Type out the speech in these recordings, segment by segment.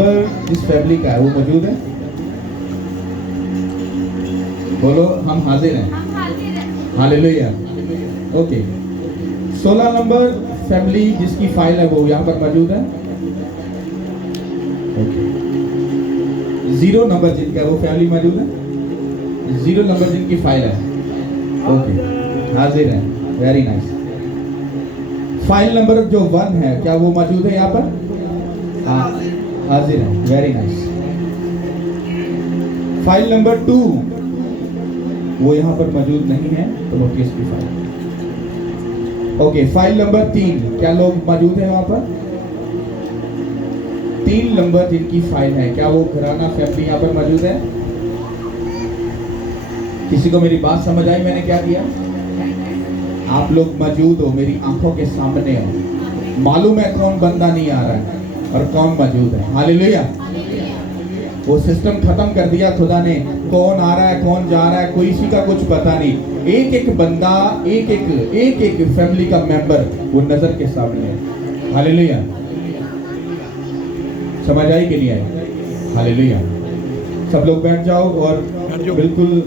Number जिस family का है वो मौजूद है? बोलो, हम हाजिर हैं। हालेलुया। ओके, 16 नंबर फैमिली जिसकी फाइल है वो यहाँ पर मौजूद है। ओके, 0 नंबर जिनका वो फैमिली मौजूद है। 0 नंबर जिनकी फाइल है, ओके, हाजिर है। Very nice. फाइल नंबर जो 1 है, क्या वो मौजूद है यहाँ पर? हाँ, हाजिर है। Very nice. फाइल नंबर 2 वो यहाँ पर मौजूद नहीं है, तो वो किसकी फाइल? ओके, फाइल नंबर 3 क्या लोग मौजूद है वहां पर? 3 नंबर जिनकी फाइल है, क्या वो घराना फैमिली यहाँ पर मौजूद है? किसी को मेरी बात समझ आई मैंने क्या किया? आप लोग मौजूद हो, मेरी आंखों के सामने हो, मालूम है कौन बंदा नहीं आ रहा है और कौन मौजूद है। हालेलुया। वो सिस्टम खत्म कर दिया खुदा ने, कौन आ रहा है कौन जा रहा है कोई इसी का कुछ पता नहीं। एक एक बंदा, एक एक फैमिली का मेंबर वो नजर के सामने है। हालेलुया। समझ आई कि नहीं आई? हालेलुया। सब लोग बैठ जाओ और बिल्कुल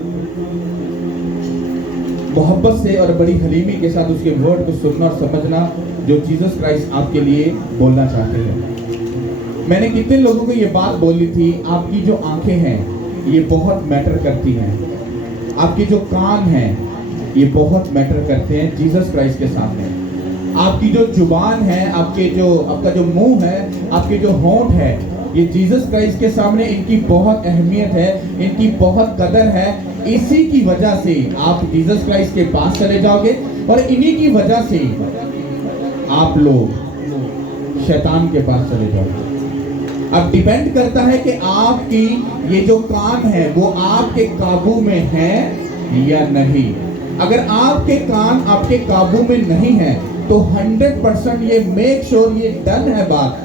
मोहब्बत से और बड़ी हलीमी के साथ उसके वर्ड को सुनना और समझना जो जीसस क्राइस्ट आपके लिए बोलना चाहते हैं। मैंने कितने लोगों को ये बात बोली थी, आपकी जो आंखें हैं ये बहुत मैटर करती हैं, आपके जो कान हैं ये बहुत मैटर करते हैं जीसस क्राइस्ट के सामने। आपकी जो जुबान है, आपका जो मुंह है, आपके जो होंठ है, ये जीसस क्राइस्ट के सामने इनकी बहुत अहमियत है, इनकी बहुत कदर है। इसी की वजह से आप जीसस क्राइस्ट के पास चले जाओगे और इन्हीं की वजह से आप लोग शैतान के पास चले जाओगे। अब डिपेंड करता है कि आपकी ये जो कान है वो आपके काबू में है या नहीं। अगर आपके कान आपके काबू में नहीं है तो 100% ये मेक श्योर ये डन है बात,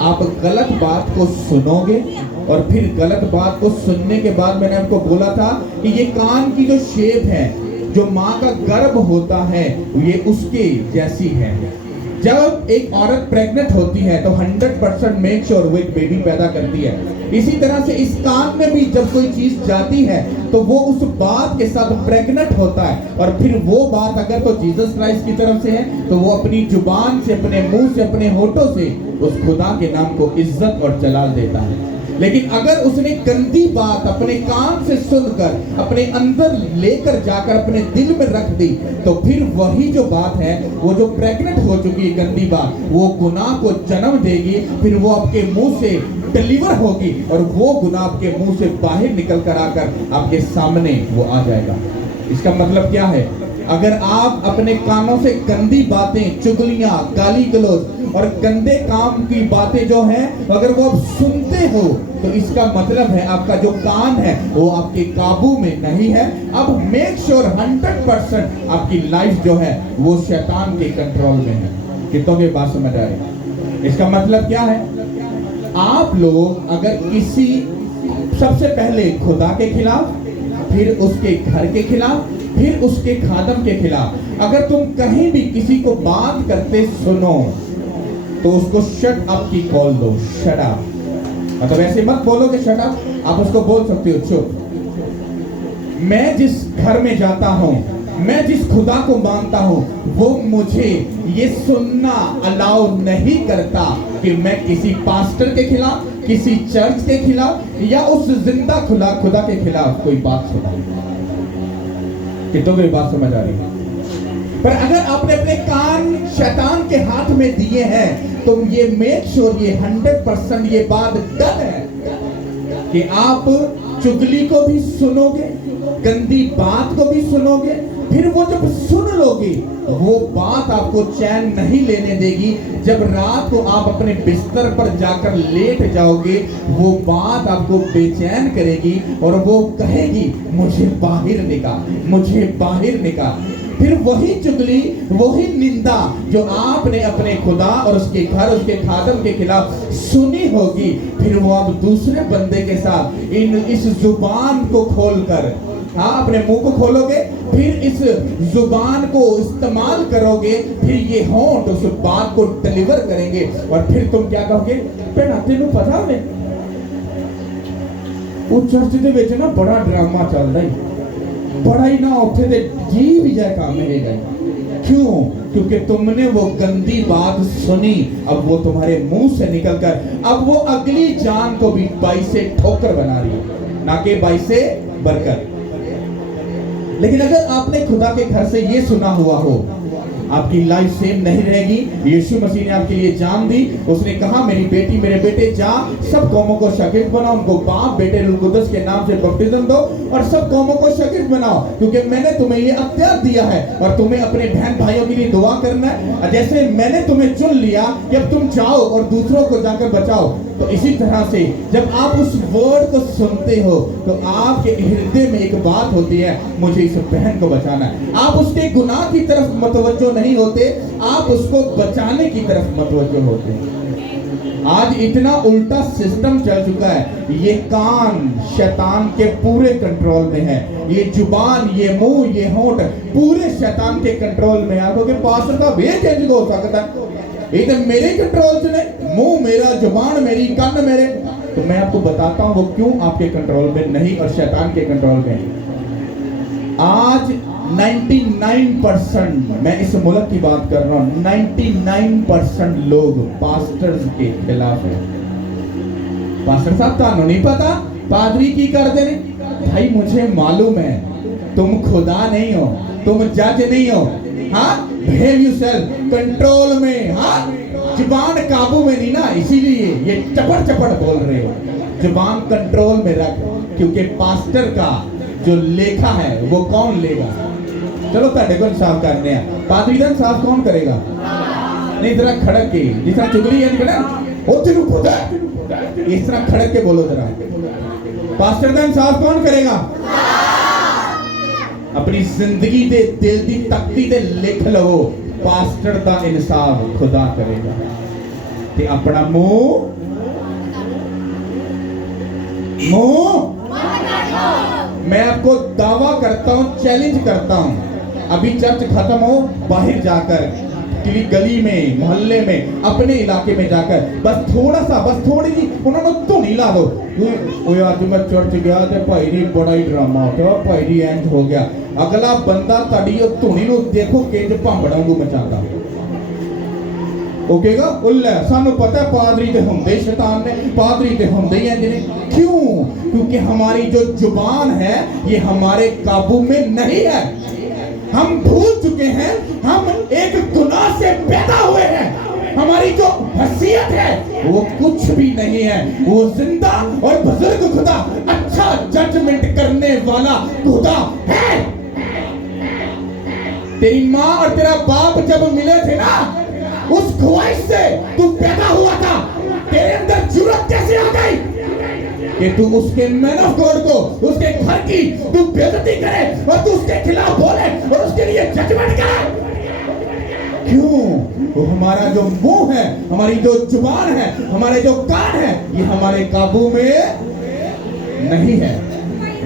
आप गलत बात को सुनोगे और फिर गलत बात को सुनने के बाद मैंने आपको बोला था कि ये कान की जो शेप है, जो माँ का गर्भ होता है ये उसके जैसी है। जब एक औरत प्रेग्नेंट होती है तो 100% मेक श्योर वो एक बेबी पैदा करती है। इसी तरह से इस कान में भी जब कोई चीज जाती है तो वो उस बात के साथ प्रेग्नेंट होता है और फिर वो बात अगर तो जीसस क्राइस्ट की तरफ से है तो वो अपनी जुबान से, अपने मुंह से, अपने होठों से उस खुदा के नाम को इज्जत और जलाल देता है। लेकिन अगर उसने गंदी बात अपने कान से सुनकर अपने अंदर लेकर जाकर अपने दिल में रख दी तो फिर वही जो बात है, वो जो प्रेग्नेंट हो चुकी है गंदी बात, वो गुनाह को जन्म देगी, फिर वो आपके मुंह से डिलीवर होगी और वो गुनाह आपके मुंह से बाहर निकल कर आकर आपके सामने वो आ जाएगा। इसका मतलब क्या है? अगर आप अपने कानों से गंदी बातें, चुगलियां, गाली गलौज और गंदे काम की बातें जो हैं अगर वो आप सुनते हो तो इसका मतलब है आपका जो कान है वो आपके काबू में नहीं है। अब मेक श्योर 100% आपकी लाइफ जो है वो शैतान के कंट्रोल में है। कितनों की बात समझ आ रही? इसका मतलब क्या है? आप लोग अगर किसी, सबसे पहले खुदा के खिलाफ, फिर उसके घर के खिलाफ, फिर उसके खादम के खिलाफ, अगर तुम कहीं भी किसी को बात करते सुनो तो उसको शट अप की कॉल दो। शट अप मतलब ऐसे मत बोलो कि शट अप, आप उसको बोल सकते हो चुप। मैं जिस घर में जाता हूं, मैं जिस खुदा को मानता हूं वो मुझे ये सुनना अलाउ नहीं करता कि मैं किसी पास्टर के खिलाफ, किसी चर्च के खिलाफ या उस जिंदा खुदा के खिलाफ कोई बात सुनाऊं। कितनों को बात समझ आ रही है? पर अगर आपने अपने कान शैतान के हाथ में दिए हैं तो ये मेक श्योर ये 100% ये बात डन है कि आप चुगली को भी सुनोगे, गंदी बात को भी सुनोगे, फिर वो जब सुन लोगे वो बात आपको चैन नहीं लेने देगी। जब रात को आप अपने बिस्तर पर जाकर लेट जाओगे वो बात आपको बेचैन करेगी और वो कहेगी मुझे बाहर निकाल, मुझे बाहर निकाल। फिर वही चुगली, वही निंदा जो आपने अपने खुदा और उसके घर, उसके खादम के खिलाफ सुनी होगी, फिर वो आप दूसरे बंदे के साथ इस जुबान को खोलकर, हाँ अपने मुंह को खोलोगे, फिर इस जुबान को इस्तेमाल करोगे, फिर ये होंठ उस बात को डिलीवर करेंगे और फिर तुम क्या कहोगे? भैया तेनू पता है ਉਹ ਚਰਚ ਦੇ ਵਿੱਚ ਨਾ ਬੜਾ ਡਰਾਮਾ ਚੱਲਦਾ ਹੈ, बड़ा ही ना उठे ते जीव जाए काम है। क्यों? क्योंकि तुमने वो गंदी बात सुनी, अब वो तुम्हारे मुंह से निकलकर अब वो अगली जान को भी बाई से ठोकर बना रही है, ना कि बाई से बरकत। लेकिन अगर आपने खुदा के घर से ये सुना हुआ हो, आपकी लाइफ सेम नहीं रहेगी। यीशु मसीह ने आपके लिए जान दी। उसने कहा मेरी बेटी मेरे बेटे जा, सब कौमों को शागिर्द बनाओ, उनको बाप बेटे रूह कुदस के नाम से बपतिस्म दो और सब कौमों को शागिर्द बनाओ, क्योंकि मैंने तुम्हें ये अख्तियार दिया है और तुम्हें अपने बहन भाइयों के लिए दुआ करना है। जैसे मैंने तुम्हें चुन लिया कि अब तुम जाओ और दूसरों को जाकर बचाओ, तो इसी तरह से जब आप उस वर्ड को सुनते हो तो आपके हृदय में एक बात होती है, मुझे इस बहन को बचाना है। आप उसके गुनाह की तरफ मतवज्जो नहीं होते, आप उसको बचाने की तरफ मतवज्जो होते हैं। आज इतना उल्टा सिस्टम चल चुका है। ये कान शैतान के पूरे कंट्रोल में है, ये जुबान, ये मुंह, ये होंठ पूरे शैतान के कंट्रोल में है। क्योंकि पास्टर साहब ये चेंज हो सकता है, ये तो मेरे कंट्रोल से नहीं, मुंह मेरा, जुबान मेरी, कान मेरे। तो मैं आपको बताता हूं वो क्यों आपके कंट्रोल में नहीं और शैतान के कंट्रोल में। आज 99%, मैं इस मुल्क की बात कर रहा हूं, 99% लोग पास्टर्स के खिलाफ है। पास्टर साहब तानू नहीं पता पादरी की करते नहीं? भाई मुझे मालूम है तुम खुदा नहीं हो, तुम जज नहीं हो। हाँ, बिहेव योरसेल्फ, कंट्रोल में। हाँ, जुबान काबू में नहीं ना, इसीलिए ये चपड़ चपड़ बोल रहे हो। जुबान कंट्रोल में रख, क्योंकि पास्टर का जो लेखा है वो कौन लेगा? चलो ਤੁਹਾਡੇ को इंसाफ करने हैं। पादरी का इंसाफ कौन करेगा? नहीं, जरा खड़क के, जिस तरह चुगली है ना, ओ तेनू खुदा, इस तरह खड़क के बोलो जरा। पास्टर का इंसाफ कौन करेगा? अपनी जिंदगी दे दिल दी तख्ती ते लिख लो, पास्टर का इंसाफ खुदा करेगा। ते अपना मुंह मैं आपको दावा करता हूं, चैलेंज करता हूं, अभी चर्च खत्म हो, बाहर जाकर गली में, मोहल्ले में, अपने इलाके में जाकर बस थोड़ा सा, बस थोड़ी सी उन्होंने धुनी ला दो। आज मैं चर्च गया तो भाई जी बड़ा ही ड्रामा हो गया, भाई जी इंज हो गया। अगला बंदा ताड़ी धुनी नूं देखो किंज भांबड़ा वांगू मचांदा ओकेगा। उल्ले सानू पता है पादरी ते हुंदे शैतान ने, पादरी ते हुंदे ही इंज ने। क्यों? क्योंकि हमारी जो जुबान है ये हमारे काबू में नहीं है। हम भूल चुके हैं हम एक गुनाह से पैदा हुए हैं। हमारी जो हैसियत है वो कुछ भी नहीं है, वो जिंदा और बुजुर्ग खुदा, अच्छा जजमेंट करने वाला खुदा है। तेरी माँ और तेरा बाप जब मिले थे ना, उस ख्वाहिश से तू पैदा हुआ था, तेरे अंदर जुर्रत कैसे आ गई कि तू उसके मैन ऑफ गॉड को, उसके घर की तू बेइज्जती करे और तू उसके खिलाफ बोले और उसके लिए जजमेंट करे? क्यों? वो हमारा जो मुंह है, हमारी जो जुबान है, हमारे जो कान है, ये हमारे काबू में नहीं है।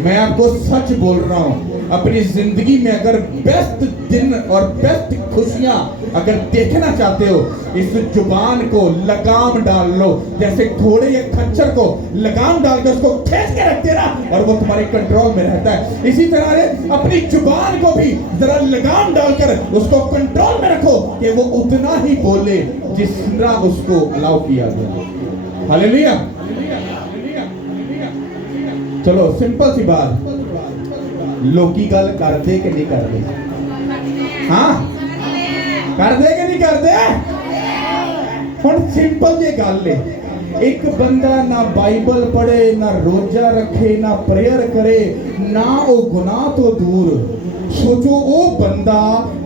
मैं आपको सच बोल रहा हूं, अपनी जिंदगी में अगर बेस्ट दिन और बेस्ट खुशियां अगर देखना चाहते हो, इस जुबान को लगाम डाल लो। जैसे घोड़े या खच्चर को लगाम डाल के उसको खींच के रखते ना, और वो तुम्हारे कंट्रोल में रहता है। इसी तरह अपनी जुबान को भी जरा लगाम डालकर उसको कंट्रोल में रखो कि वो उतना ही बोले जितना उसको अलाउ किया गया। हालेलुया। चलो सिंपल सी बात, लोकी गल करते कि नहीं करते? हाँ, करते कि नहीं करते? हुण सिंपल जी गल है, एक बंदा ना बाइबल पढ़े, ना रोजा रखे, ना प्रेयर करे, ना वो गुनाह तो दूर। सोचो वो बंदा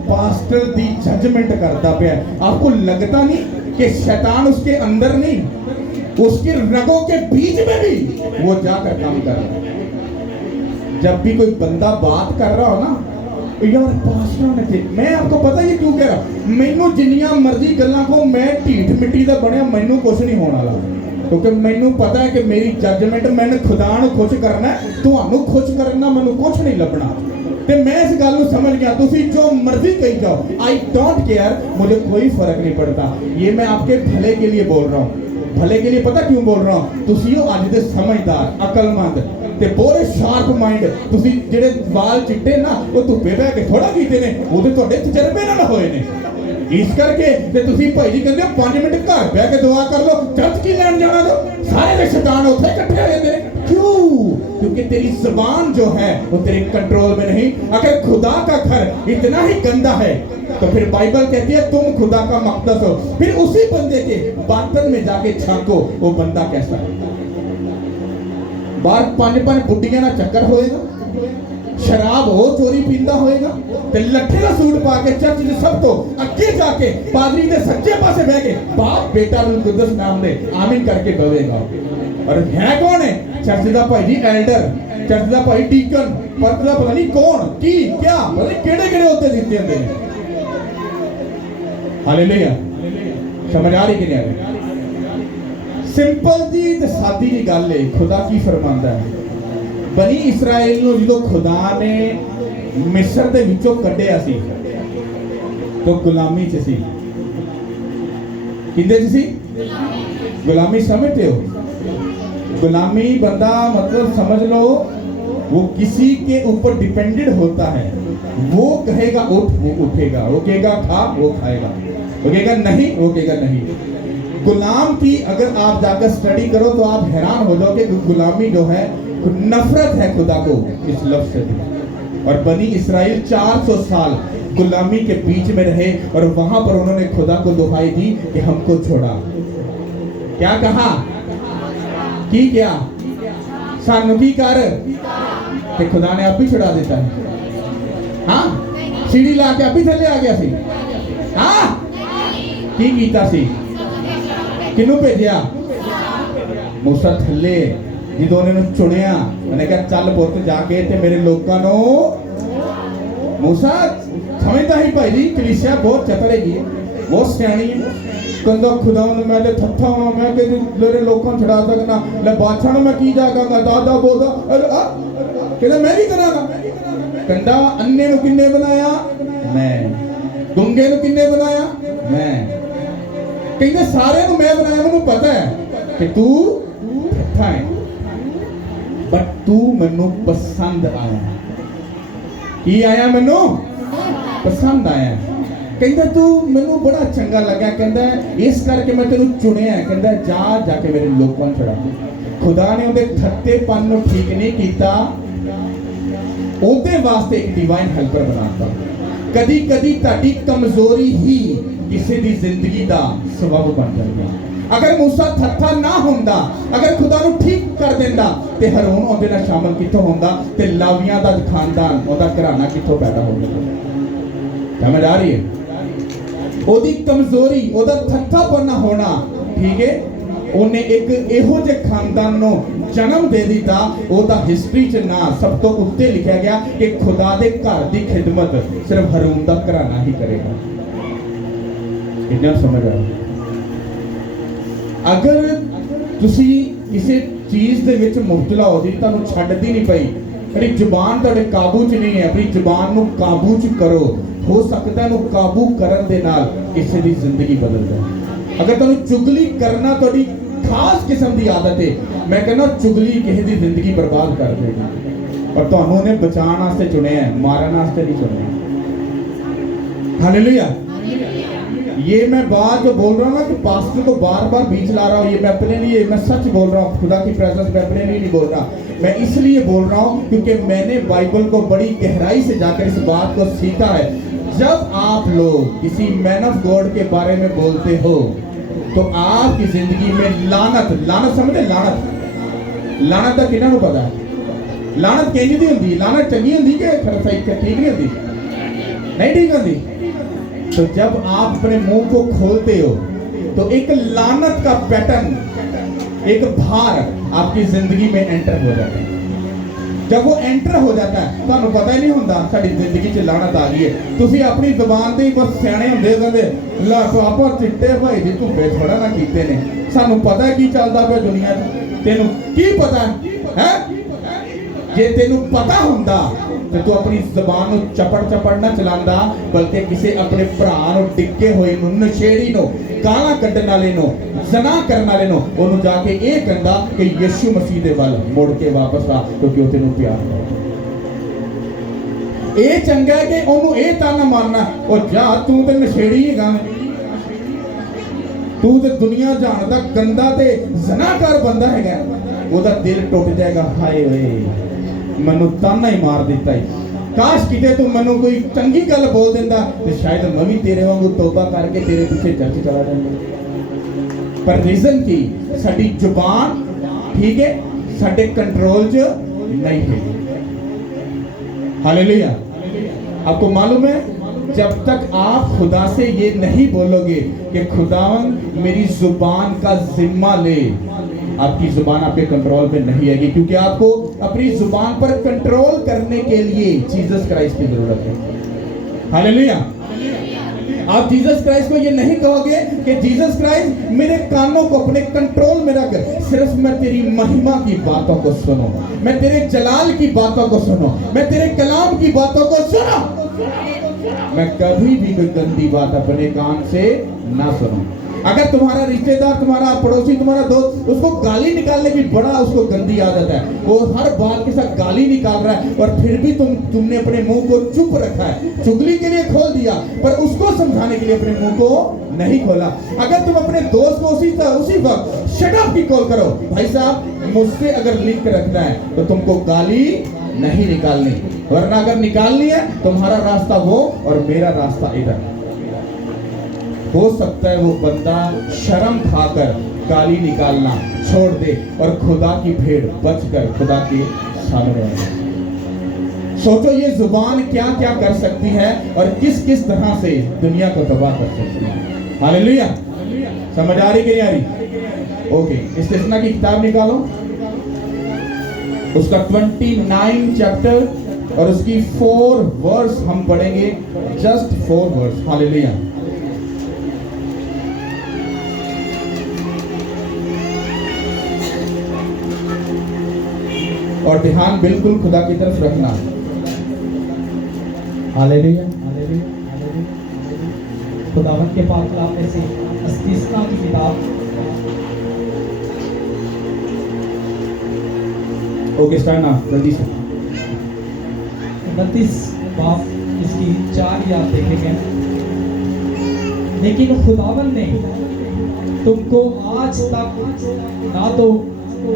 पास्टर दी जजमेंट करता पे। आपको लगता नहीं कि शैतान उसके अंदर नहीं, उसके रगों के बीच में भी वो जाकर काम कर रहा है। जब भी कोई बंदा बात कर रहा हो ना, यार पास्टर ने, मैं आपको पता ये क्यों कह रहा, मैनू जिन्नियां मर्जी गल्लां को, मैं ढीठ मिट्टी दा बनया, मैनू कुछ नहीं होने वाला, क्योंकि मैनू पता है कि मेरी जजमेंट मैंने खुदा नूं खुश करना है, तुहानू खुश करना मैनू कुछ नहीं लभना। ते मैं इस गल नूं समझ गया, तुसी जो मर्जी कही जाओ, आई डोंट केयर, मुझे कोई फर्क नहीं पड़ता। ये मैं आपके भले के लिए बोल रहा हूँ। भले के लिए पता क्यों बोल रहा हूँ, तुसी हो अज दे समझदार अकलमंद ते बोरे शार्प माइंड। तुसी जेड़े वाल चिट्टे ना वो धुप्पे बह के थोड़ा कीते ने, वो ते तुहाडे तजर्बे नाल होए ने। इस करके ते तुसी भाई जी कहंदे 5 मिनट घर बह के दुआ कर लो, चर्च की लैन जाना दो, सारे दे शैतान उत्थे इकट्ठे हो जाते हैं। क्यों? क्योंकि तेरी ज़बान जो है वो तेरे कंट्रोल में नहीं। अगर खुदा का घर इतना ही गंदा है तो फिर बाइबल कहती है तुम खुदा का मक़दस हो। फिर उसी बंदे के बर्तन में जाके झांको वो बंदा कैसा है। बाहर 5 बुढ़ियां ना चक्कर होएगा, शराब हो चोरी पींदा होएगा ते लट्ठे का सूट पा के चर्च दे सब तो अगे जाके पादरी दे सच्चे पासे बह के बाप बेटा रूह कुदस नाम दे आमीन करके गवेगा। और है कौन है? चर्च दा भाई जी एल्डर, चर्च दा भाई डीकन, पर दा पता नहीं कौन की क्या पता नहीं केड़े-केड़े होते दिते होंदे ने। हालेलुया, समझ आ रही कि नहीं आ रही? सिंपल जी ते सादी जी गल है। खुदा की फरमांदा है, बनी इसराइल नूं जो खुदा ने मिस्र दे विचों कढिया सी तो गुलामी च सी। किंदे च सी? गुलामी समझते हो? गुलामी बंदा मतलब समझ लो वो किसी के ऊपर डिपेंडेड होता है। वो कहेगा उठ वो उठेगा, वो कहेगा खा वो खाएगा, वो कहेगा नहीं वो कहेगा नहीं। गुलाम की अगर आप जाकर स्टडी करो तो आप हैरान हो जाओगे कि गुलामी जो है नफरत है खुदा को इस लफ्ज से। और बनी इसराइल 400 साल गुलामी के बीच में रहे और वहां पर उन्होंने खुदा को दुहाई दी कि हमको छोड़ा। क्या कहा कि क्या सानू की कर ते खुदा ने आप ही छुड़ा देता है। हाँ सीढ़ी ला के आप ही थले आ गया सी। हाँ की कीता सी? किनू भेजिया? मूसा थले जो उन्होंने चुनिया उन्हें कहा चल पुत जाके ते मेरे लोगों नो। मूसा समझता ही भाई जी कलीसिया बहुत चतरेगी बहुत सियाणी है। कहंदा खुदा मैं ते थत्था हां मैं कि मेरे लोगों छुड़ा सकना ले बादशाह मैं की जागांगा दादा बोलदा कहंदा मैं भी करांगा। कहंदा अन्ने नु किन्ने बनाया? मैं। गुंगे नु किन्ने बनाया? मैं। कहंदा सारे नु मैं बनाया, मैनू पता है कि तू थत्था है बट तू मैनू पसंद आया। की आया? मैनू पसंद आया। कहंदा तू मैनू बड़ा चंगा लगा, कहंदा इस करके मैं तेनू चुनिया। कहंदा जा जाके मेरे लोगों को छुड़ा दे। खुदा ने उहदे थत्तेपन नू ठीक नहीं कीता, उहदे वास्ते एक डिवाइन हेल्पर बनाता। कदी कदी ताडी कमजोरी ही किसी दी जिंदगी दा सबब बन जाएगा। अगर मूसा थत्था ना होंदा, अगर खुदा नू ठीक कर देंदा ते हारून उहदे नाल शामिल किथों होंदा ते लावियां दा खानदान उहदा घराना किथों पैदा हो जांदा। समझ आ रही है? ओदी कमजोरी ओदा थत्थापन ना होना, ठीक है, उन्हें एक इहो जे खानदान नो जन्म दे दिता। ओदा हिस्ट्री च ना सब तो उत्ते लिखा गया कि खुदा दे घर दी खिदमत सिर्फ हारून दा घराना ही करेगा। इतना समझ आ? अगर तुसी किसी चीज दे विच मुबतला हो जी तुहानू छड्डदी नहीं पई, अपनी जुबान तुहाडे काबू च नहीं है, अपनी जुबान नू काबू च करो। हो सकता है काबू करन दे नाल किसी दी जिंदगी बदल जाए। अगर तुहानू चुगली करना तुहाडी खास किस्म दी आदत है, मैं कहना चुगली किसी दी जिंदगी बर्बाद कर देगी। और तुहानू उन्हें बचाने वास्ते चुनिया है, मारन वास्ते नहीं चुनिया। हालेलुया। ये मैं बात जो बोल रहा हूँ ना कि पास्टर को बार बार बीच ला रहा हूँ, ये मैं अपने लिए मैं सच बोल रहा हूँ, खुदा की प्रेजेंस में अपने लिए नहीं बोल रहा। मैं इसलिए बोल रहा हूँ क्योंकि मैंने बाइबल को बड़ी गहराई से जाकर इस बात को सीखा है। जब आप लोग किसी मैन ऑफ गॉड के बारे में बोलते हो तो आपकी जिंदगी में लानत, लानत समझे? लानत का किन्ना पता है? लानत किंज दी हुंदी? लानत चंगी हुंदी कि ठीक नहीं हुंदी? नहीं ठीक होती। तो जब आप अपने मुंह को खोलते हो तो एक लानत का पैटर्न, एक भार आपकी जिंदगी में एंटर हो जाता है। जब वो एंटर हो जाता है तो आपको पता ही नहीं होता साड़ी जिंदगी च लानत आ गई है। तुसी अपनी जुबान से ही बस सियाने होंदे कहंदे ला पापा चिट्टे भाई जी धुप्पे थोड़ा ना कीते ने, सानू पता है की चलदा पिया दुनिया च। तेनू की पता है? जे तेनू पता हुंदा तो तू अपनी जबान चपड़ चपड़ ना चलांदा, बल्कि किसी अपने भरा नु डिगे होए नु नशेड़ी नु गाना कड्डण वाले नु जना करन वाले नु ओनु जाके ये कहंदा कि यीशु मसीह दे वल मुड़ के वापस आ, क्योंकि ओ तेनू प्यार करदा। ये चंगा है कि ओनू ये ताना मारना और जा तू तो नशेड़ी है गा, तू तो दुनिया जानदा गंदा ते ज़नाकार बंदा है, ओदा दिल टूट जाएगा। हाय वे मैनू ताना ही मार दिता है, काश किते तू मैनू कोई चंगी गल बोल देंदा तो शायद मैं भी तेरे वांगू तौबा करके तेरे पीछे चर्च चला जांदा। पर रीजन की साडी जुबान ठीक है साडे कंट्रोल च नहीं है। हालेलुया। आपको मालूम है जब तक आप खुदा से ये नहीं बोलोगे कि खुदावन मेरी जुबान का जिम्मा ले, आपकी जुबान आपके कंट्रोल में नहीं आएगी, क्योंकि आपको अपनी जुबान पर कंट्रोल करने के लिए जीसस क्राइस्ट की जरूरत है। हालेलुया। आप जीसस क्राइस्ट को ये नहीं कहोगे कि जीसस क्राइस्ट मेरे कानों को अपने कंट्रोल में रख, सिर्फ मैं तेरी महिमा की बातों को सुनो, मैं तेरे जलाल की बातों को सुनो, मैं तेरे कलाम की बातों को सुनो, मैं कभी भी कोई गंदी बात अपने कान से ना सुनो। अगर तुम्हारा रिश्तेदार, तुम्हारा पड़ोसी, तुम्हारा दोस्त उसको गाली निकालने की बड़ा उसको गंदी आदत है, वो हर बात के साथ गाली निकाल रहा है और फिर भी तुमने अपने मुंह को चुप रखा है, चुगली के लिए खोल दिया पर उसको समझाने के लिए अपने मुंह को नहीं खोला। अगर तुम अपने दोस्त को उसी वक्त शट अप की कॉल करो, भाई साहब मुझसे अगर लिंक रखना है तो तुमको गाली नहीं निकालनी, वरना अगर निकालनी है तुम्हारा रास्ता वो और मेरा रास्ता इधर। हो सकता है वो बंदा शर्म खाकर गाली निकालना छोड़ दे और खुदा की भेड़ बचकर खुदा के सामने आए। सोचो ये जुबान क्या क्या कर सकती है और किस किस तरह से दुनिया को तबाह कर सकती है। हालेलुया। समझ आ रही कि नहीं आ रही? ओके, इस्तिस्ना की किताब निकालो, उसका 29 चैप्टर और उसकी 4 वर्स हम पढ़ेंगे, जस्ट 4 वर्स। हालेलुया। और ध्यान बिल्कुल खुदा की तरफ रखना। हालेलुया। खुदावन के पाक कलाम में से इस्तिस्ना की किताब, ओके स्टार्ट ना जल्दी से। 29 बाप इसकी 4 याद देखेंगे। लेकिन खुदावन ने तुमको आज तक ना तो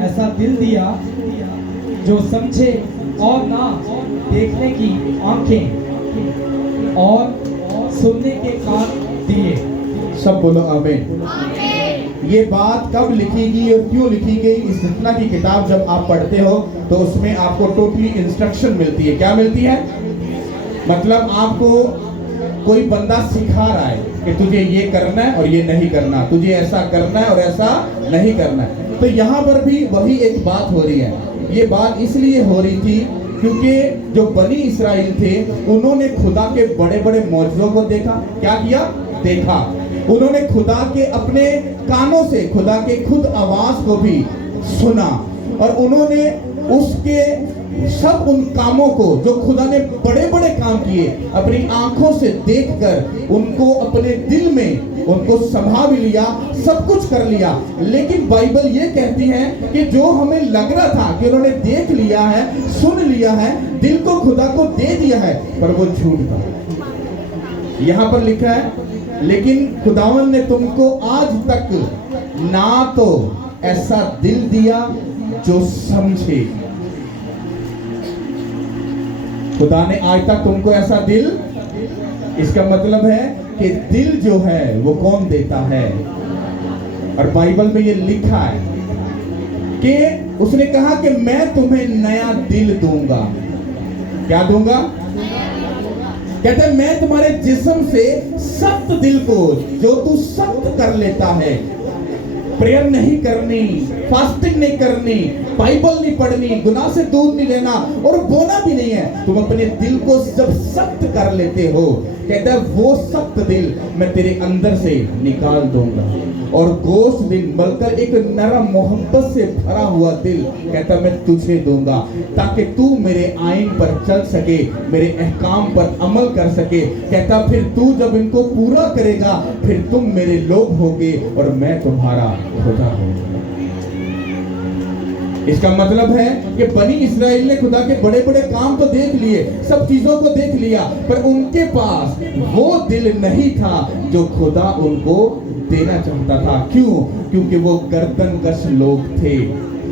ऐसा दिल दिया जो समझे और ना देखने की आंखें और सुनने के कान दिए। सब बोलो आमीन। ये बात कब लिखी गई और क्यों लिखी गई? इस्तिस्ना की किताब जब आप पढ़ते हो तो उसमें आपको टोटली इंस्ट्रक्शन मिलती है। क्या मिलती है? मतलब आपको कोई बंदा सिखा रहा है कि तुझे ये करना है और ये नहीं करना, तुझे ऐसा करना है और ऐसा नहीं करना है। तो यहाँ पर भी वही एक बात हो रही है। ये बात इसलिए हो रही थी क्योंकि जो बनी इस्राइल थे उन्होंने खुदा के बड़े बड़े मौजज़ों को देखा। क्या किया? देखा। उन्होंने खुदा के अपने कानों से खुदा के खुद आवाज को भी सुना और उन्होंने उसके सब उन कामों को जो खुदा ने बड़े बड़े काम किए अपनी आंखों से देखकर उनको अपने दिल में उनको संभाल भी लिया, सब कुछ कर लिया। लेकिन बाइबल ये कहती है कि जो हमें लग रहा था कि उन्होंने देख लिया है, सुन लिया है, दिल को खुदा को दे दिया है, पर वो झूठ था। यहाँ पर लिखा है लेकिन खुदावन ने तुमको आज तक ना तो ऐसा दिल दिया जो समझे। खुदा ने आज तक तुमको ऐसा दिल, इसका मतलब है कि दिल जो है वो कौन देता है? और बाइबल में ये लिखा है कि उसने कहा कि मैं तुम्हें नया दिल दूंगा। क्या दूंगा? कहते हैं मैं तुम्हारे जिस्म से सख्त दिल को जो तू सख्त कर लेता है, प्रेयर नहीं करनी, फास्टिंग नहीं करनी, बाइबल नहीं पढ़नी, गुनाह से दूर नहीं रहना और बोना भी नहीं है, तुम अपने दिल को जब सख्त कर लेते हो, कहता है वो सख्त दिल मैं तेरे अंदर से निकाल दूंगा और गोश्त दिल बल्कि एक नरम मोहब्बत से भरा हुआ दिल कहता मैं तुझे दूंगा, ताकि तू मेरे आइन पर चल सके, मेरे अहकाम पर अमल कर सके। कहता फिर तू जब इनको पूरा करेगा फिर तुम मेरे लोग होगे और मैं तुम्हारा खुदा होगा। इसका मतलब है कि बनी इस्राएल ने खुदा के बड़े बड़े काम तो देख लिए, सब चीजों को देख लिया, पर उनके पास वो दिल नहीं था जो खुदा उनको देना चाहता था। क्यों? क्योंकि वो गर्दनकश लोग थे।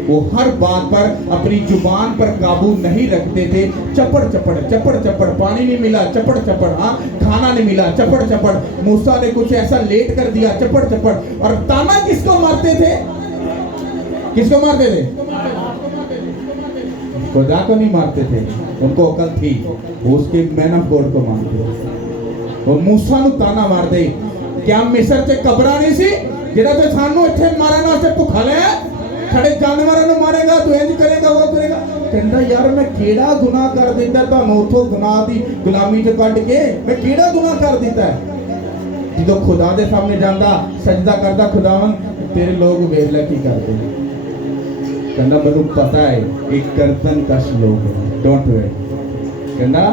वो हर बात पर अपनी जुबान पर काबू नहीं रखते थे। चपड़ चपड़, पानी नहीं मिला चपड़ चपड़, हाँ खाना नहीं मिला चपड़ चपड़, मूसा ने कुछ ऐसा लेट कर दिया चपड़ चपड़। और ताना किसको मारते थे? किसको मारते थे? खुदा को नहीं मारते थे, उनको अकल थी, वो उसके मैन ऑफ गॉड को मारते थे। वो मूसा नु ताना मारते, क्या मिस्र च कबरा नहीं सी जेड़ा ते सानू इत्थे मारन वास्ते भुखा ले खड़े जानवरां नु मारेगा, तू इंज करेगा वो करेगा। कहंदा यार मैं केड़ा गुनाह कर दिता तुहानू उथों गुनाह दी गुलामी च कढ के, मैं केड़ा गुनाह कर दिता है? जो खुदा दे सामने जांदा सजदा करदा, खुदावन तेरे लोग वेख ले की करदे, कहना मैनू पता है एक गर्दनकश लोग है, डोंट वेट। कहना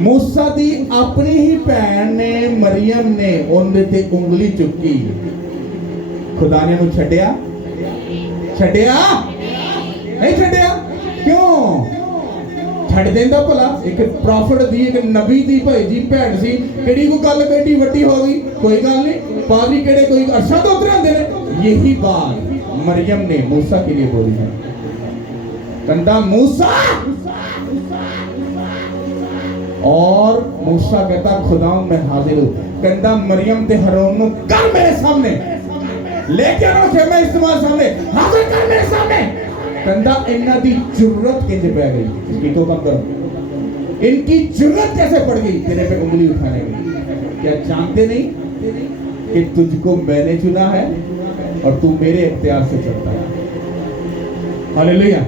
मूसा दी अपनी ही भैन ने मरियम ने उनदे ते उंगली चुकी, खुदा ने उन्हें छड्डिया? छड्डिया नहीं छड्डिया। क्यों छड्ड देंदा भला? एक प्रॉफिट दी एक नबी दी भेजी भैन सी, केड़ी को गल बेटी वड्डी हो गई, कोई गल नहीं, पादरी केड़े कोई अरशा तो उतरे होंदे ने। यही बात मरियम ने मूसा के लिए बोली है। कहता मूसा, और मूसा कहता खुदा मैं हाजिर हूं। कहता मरियम ते हारून नु कर मेरे सामने, लेके आओ खेमे इस्तेमाल सामने हाजिर कर मेरे सामने। कहता इन्हां दी जुर्रत कैसे पै गई, इसकी तो बंद करो, इनकी जुर्रत कैसे पड़ गई तेरे पे उंगली उठाने की? क्या जानते नहीं कि तुझको मैंने चुना है और तू मेरे इख्तियार से चलता है? हालेलुया।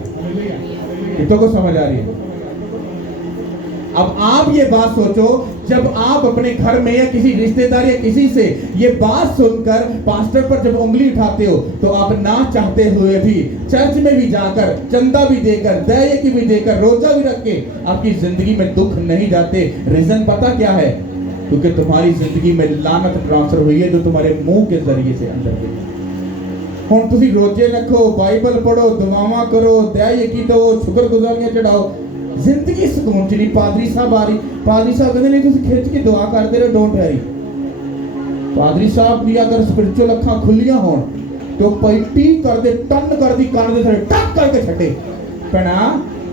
कितनों को समझ आ रही है? अब आप ये बात सोचो, जब आप अपने घर में या किसी रिश्तेदार या किसी से ये बात सुनकर पास्टर पर जब उंगली उठाते हो, तो आप ना चाहते हुए भी चर्च में भी जाकर चंदा भी देकर दया की भी देकर रोजा भी रख के आपकी जिंदगी में दुख नहीं जाते। रीजन पता क्या है? क्योंकि तुम्हारी जिंदगी में लानत ट्रांसफर हुई है जो तुम्हारे मुंह के जरिए से अंदर गई। हुण तुसीं रोजे रखो, बाइबल पढ़ो, दुआवां करो, दया की दो, शुक्रगुजारियां चढ़ाओ, जिंदगी सुकून च नहीं। पादरी साहब आ रही, पादरी साहब कहते नहीं तुसीं खिंच के दुआ करते रहो, डोंट वरी। पादरी साहब दी अगर स्पिरिचुअल अखां खुलियां होण तो पैटी कर दे, टन कर दी कंन दे थले टक करके छड्डे। भैणा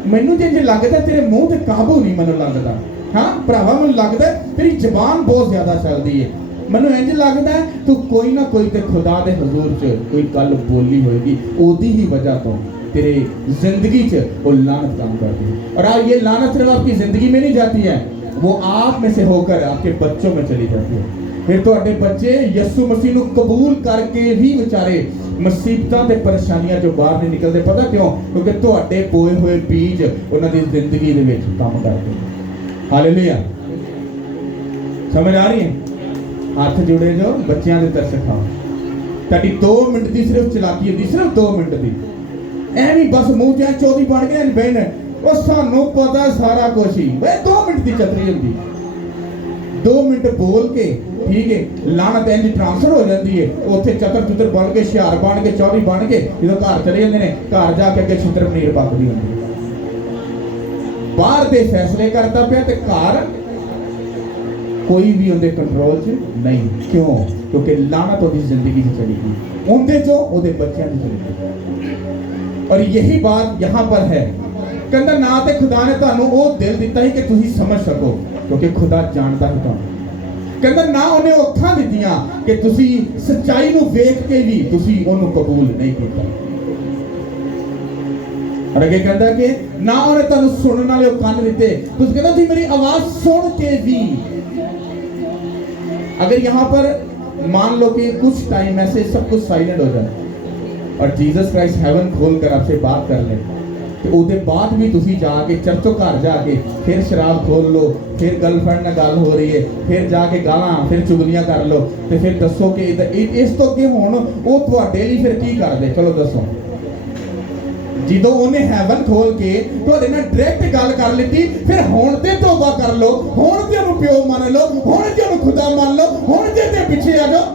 मैनूं जे लगदा तेरे मुंह ते काबू नहीं, मैनूं लगदा, हाँ भरावा मैनूं लगदा तेरी जबान बहुत ज्यादा चलदी है, मैनूं इंज लगदा है तू कोई ना कोई ते खुदा दे हुजूर च कोई गल बोली होएगी, ओदी ही वजह तो तेरे जिंदगी च वो लानत काम करती है। और आज ये लानत सिर्फ आपकी जिंदगी में नहीं जाती है, वो आप में से होकर आपके बच्चों में चली जाती है। फिर तो आपके बच्चे यीशु मसीह को कबूल करके भी बेचारे मुसीबतां ते परेशानियां जो बाहर नहीं निकलते। पता क्यों? क्योंकि तुहाडे बोए हुए बीज उन्हां दी जिंदगी दे विच काम करते हैं। हालेलुया। समझ आ रही है? हाथ जुड़े जो बच्चों के तरस खाओ। ताकि 2 मिनट की सिर्फ चलाकी होती, सिर्फ 2 मिनट की, एवं बस मुंह च चौधरी बन के बहन वो सानू पता सारा कुछ ही, 2 मिनट की चतरी होती, 2 मिनट बोल के ठीक है लानत इंज ट्रांसफर हो जाती है। उत्थे चतर चुतर बन के हुशियार बन के चौधरी बन के जो घर चले जाते हैं, घर जाके अगे छित्र पनीर पकदी होंगी, बाहर के फैसले करता पाया ते घर कोई भी उनके कंट्रोल च नहीं। क्यों? क्योंकि लानत उसकी जिंदगी से चली गई, उनके चो उहदे बच्चों की चली गई। और यही बात यहाँ पर है। कहता ना तो खुदा ने तुहानू वो दिल दिता ही कि तुसीं समझ सको, क्योंकि खुदा जानता है तुहानू। कहता ना उन्हें अखां दित्तियां कि तुसीं सच्चाई नू वेख के भी तुसीं उहनू कबूल नहीं किया। और अगे कहता कि ना उन्हें तुहानू सुनने वाले कान दिते, तुसीं कहता तुसीं मेरी आवाज सुन के भी। अगर यहाँ पर मान लो कि कुछ टाइम ऐसे सब कुछ साइलेंट हो जाए और जीसस क्राइस्ट हेवन खोल कर आपसे बात कर ले, ਤੇ ਉਹਦੇ ਬਾਅਦ ਵੀ ਤੁਸੀਂ ਜਾ ਕੇ ਚਰਚੋਂ ਘਰ ਜਾ ਕੇ ਫਿਰ ਸ਼ਰਾਬ ਖੋਲ ਲਓ, ਫਿਰ ਗਰਲਫ੍ਰੈਂਡ ਨਾਲ ਗੱਲ ਹੋ ਰਹੀ ਹੈ, ਫਿਰ ਜਾ ਕੇ ਗਾਲਾਂ, ਫਿਰ ਚੁਗਲੀਆਂ ਕਰ ਲਓ ਤੇ ਫਿਰ ਦੱਸੋ ਕਿ ਇਸ ਤੋਂ ਅੱਗੇ ਹੁਣ ਉਹ ਤੁਹਾਡੇ ਲਈ ਫਿਰ ਕੀ ਕਰਦੇ? ਚਲੋ ਦੱਸੋ। ਜਦੋਂ ਉਹਨੇ ਹੈਵਨ ਖੋਲ ਕੇ ਤੁਹਾਡੇ ਨਾਲ ਡਾਇਰੈਕਟ ਗੱਲ ਕਰ ਲਿੱਤੀ, ਫਿਰ ਹੁਣ ਤੇ ਤੋਬਾ ਕਰ ਲਓ, ਹੁਣ ਤੇ ਉਹਨੂੰ ਪਿਓ ਮੰਨ ਲਓ, ਹੁਣ ਤੇ ਉਹਨੂੰ ਖੁਦਾ ਮੰਨ ਲਓ, ਹੁਣ ਤੇ ਪਿੱਛੇ ਆ ਜਾਓ।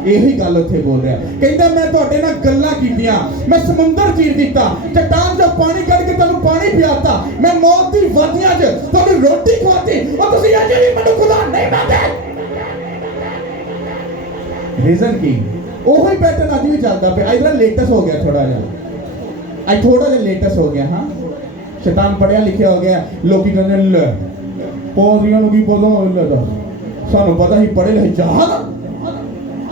यही गल उत्थे बोल रहा है, कहता मैं तुहाडे नाल गल्लां कीतियां, मैं समुंदर चीर दिता, चट्टान चों पानी कढ के तुहानूं पानी पियाता, मैं मौत दी वादियां च तुहानूं रोटी खवाती और तुसीं अजे भी मैनूं खुदा नहीं मानदे। रीजन की ओही पैटर्न अज भी चलदा पिया, इधर लेटेस्ट हो गया थोड़ा जिहा, अज थोड़ा जिहा लेटेस्ट हो गया। हाँ, शैतान पढ़िया लिखिया हो गया, लोकी कहंदे ले पौधियां नूं की पता होंदा, सानूं पता ही पढ़े लिखे जहाज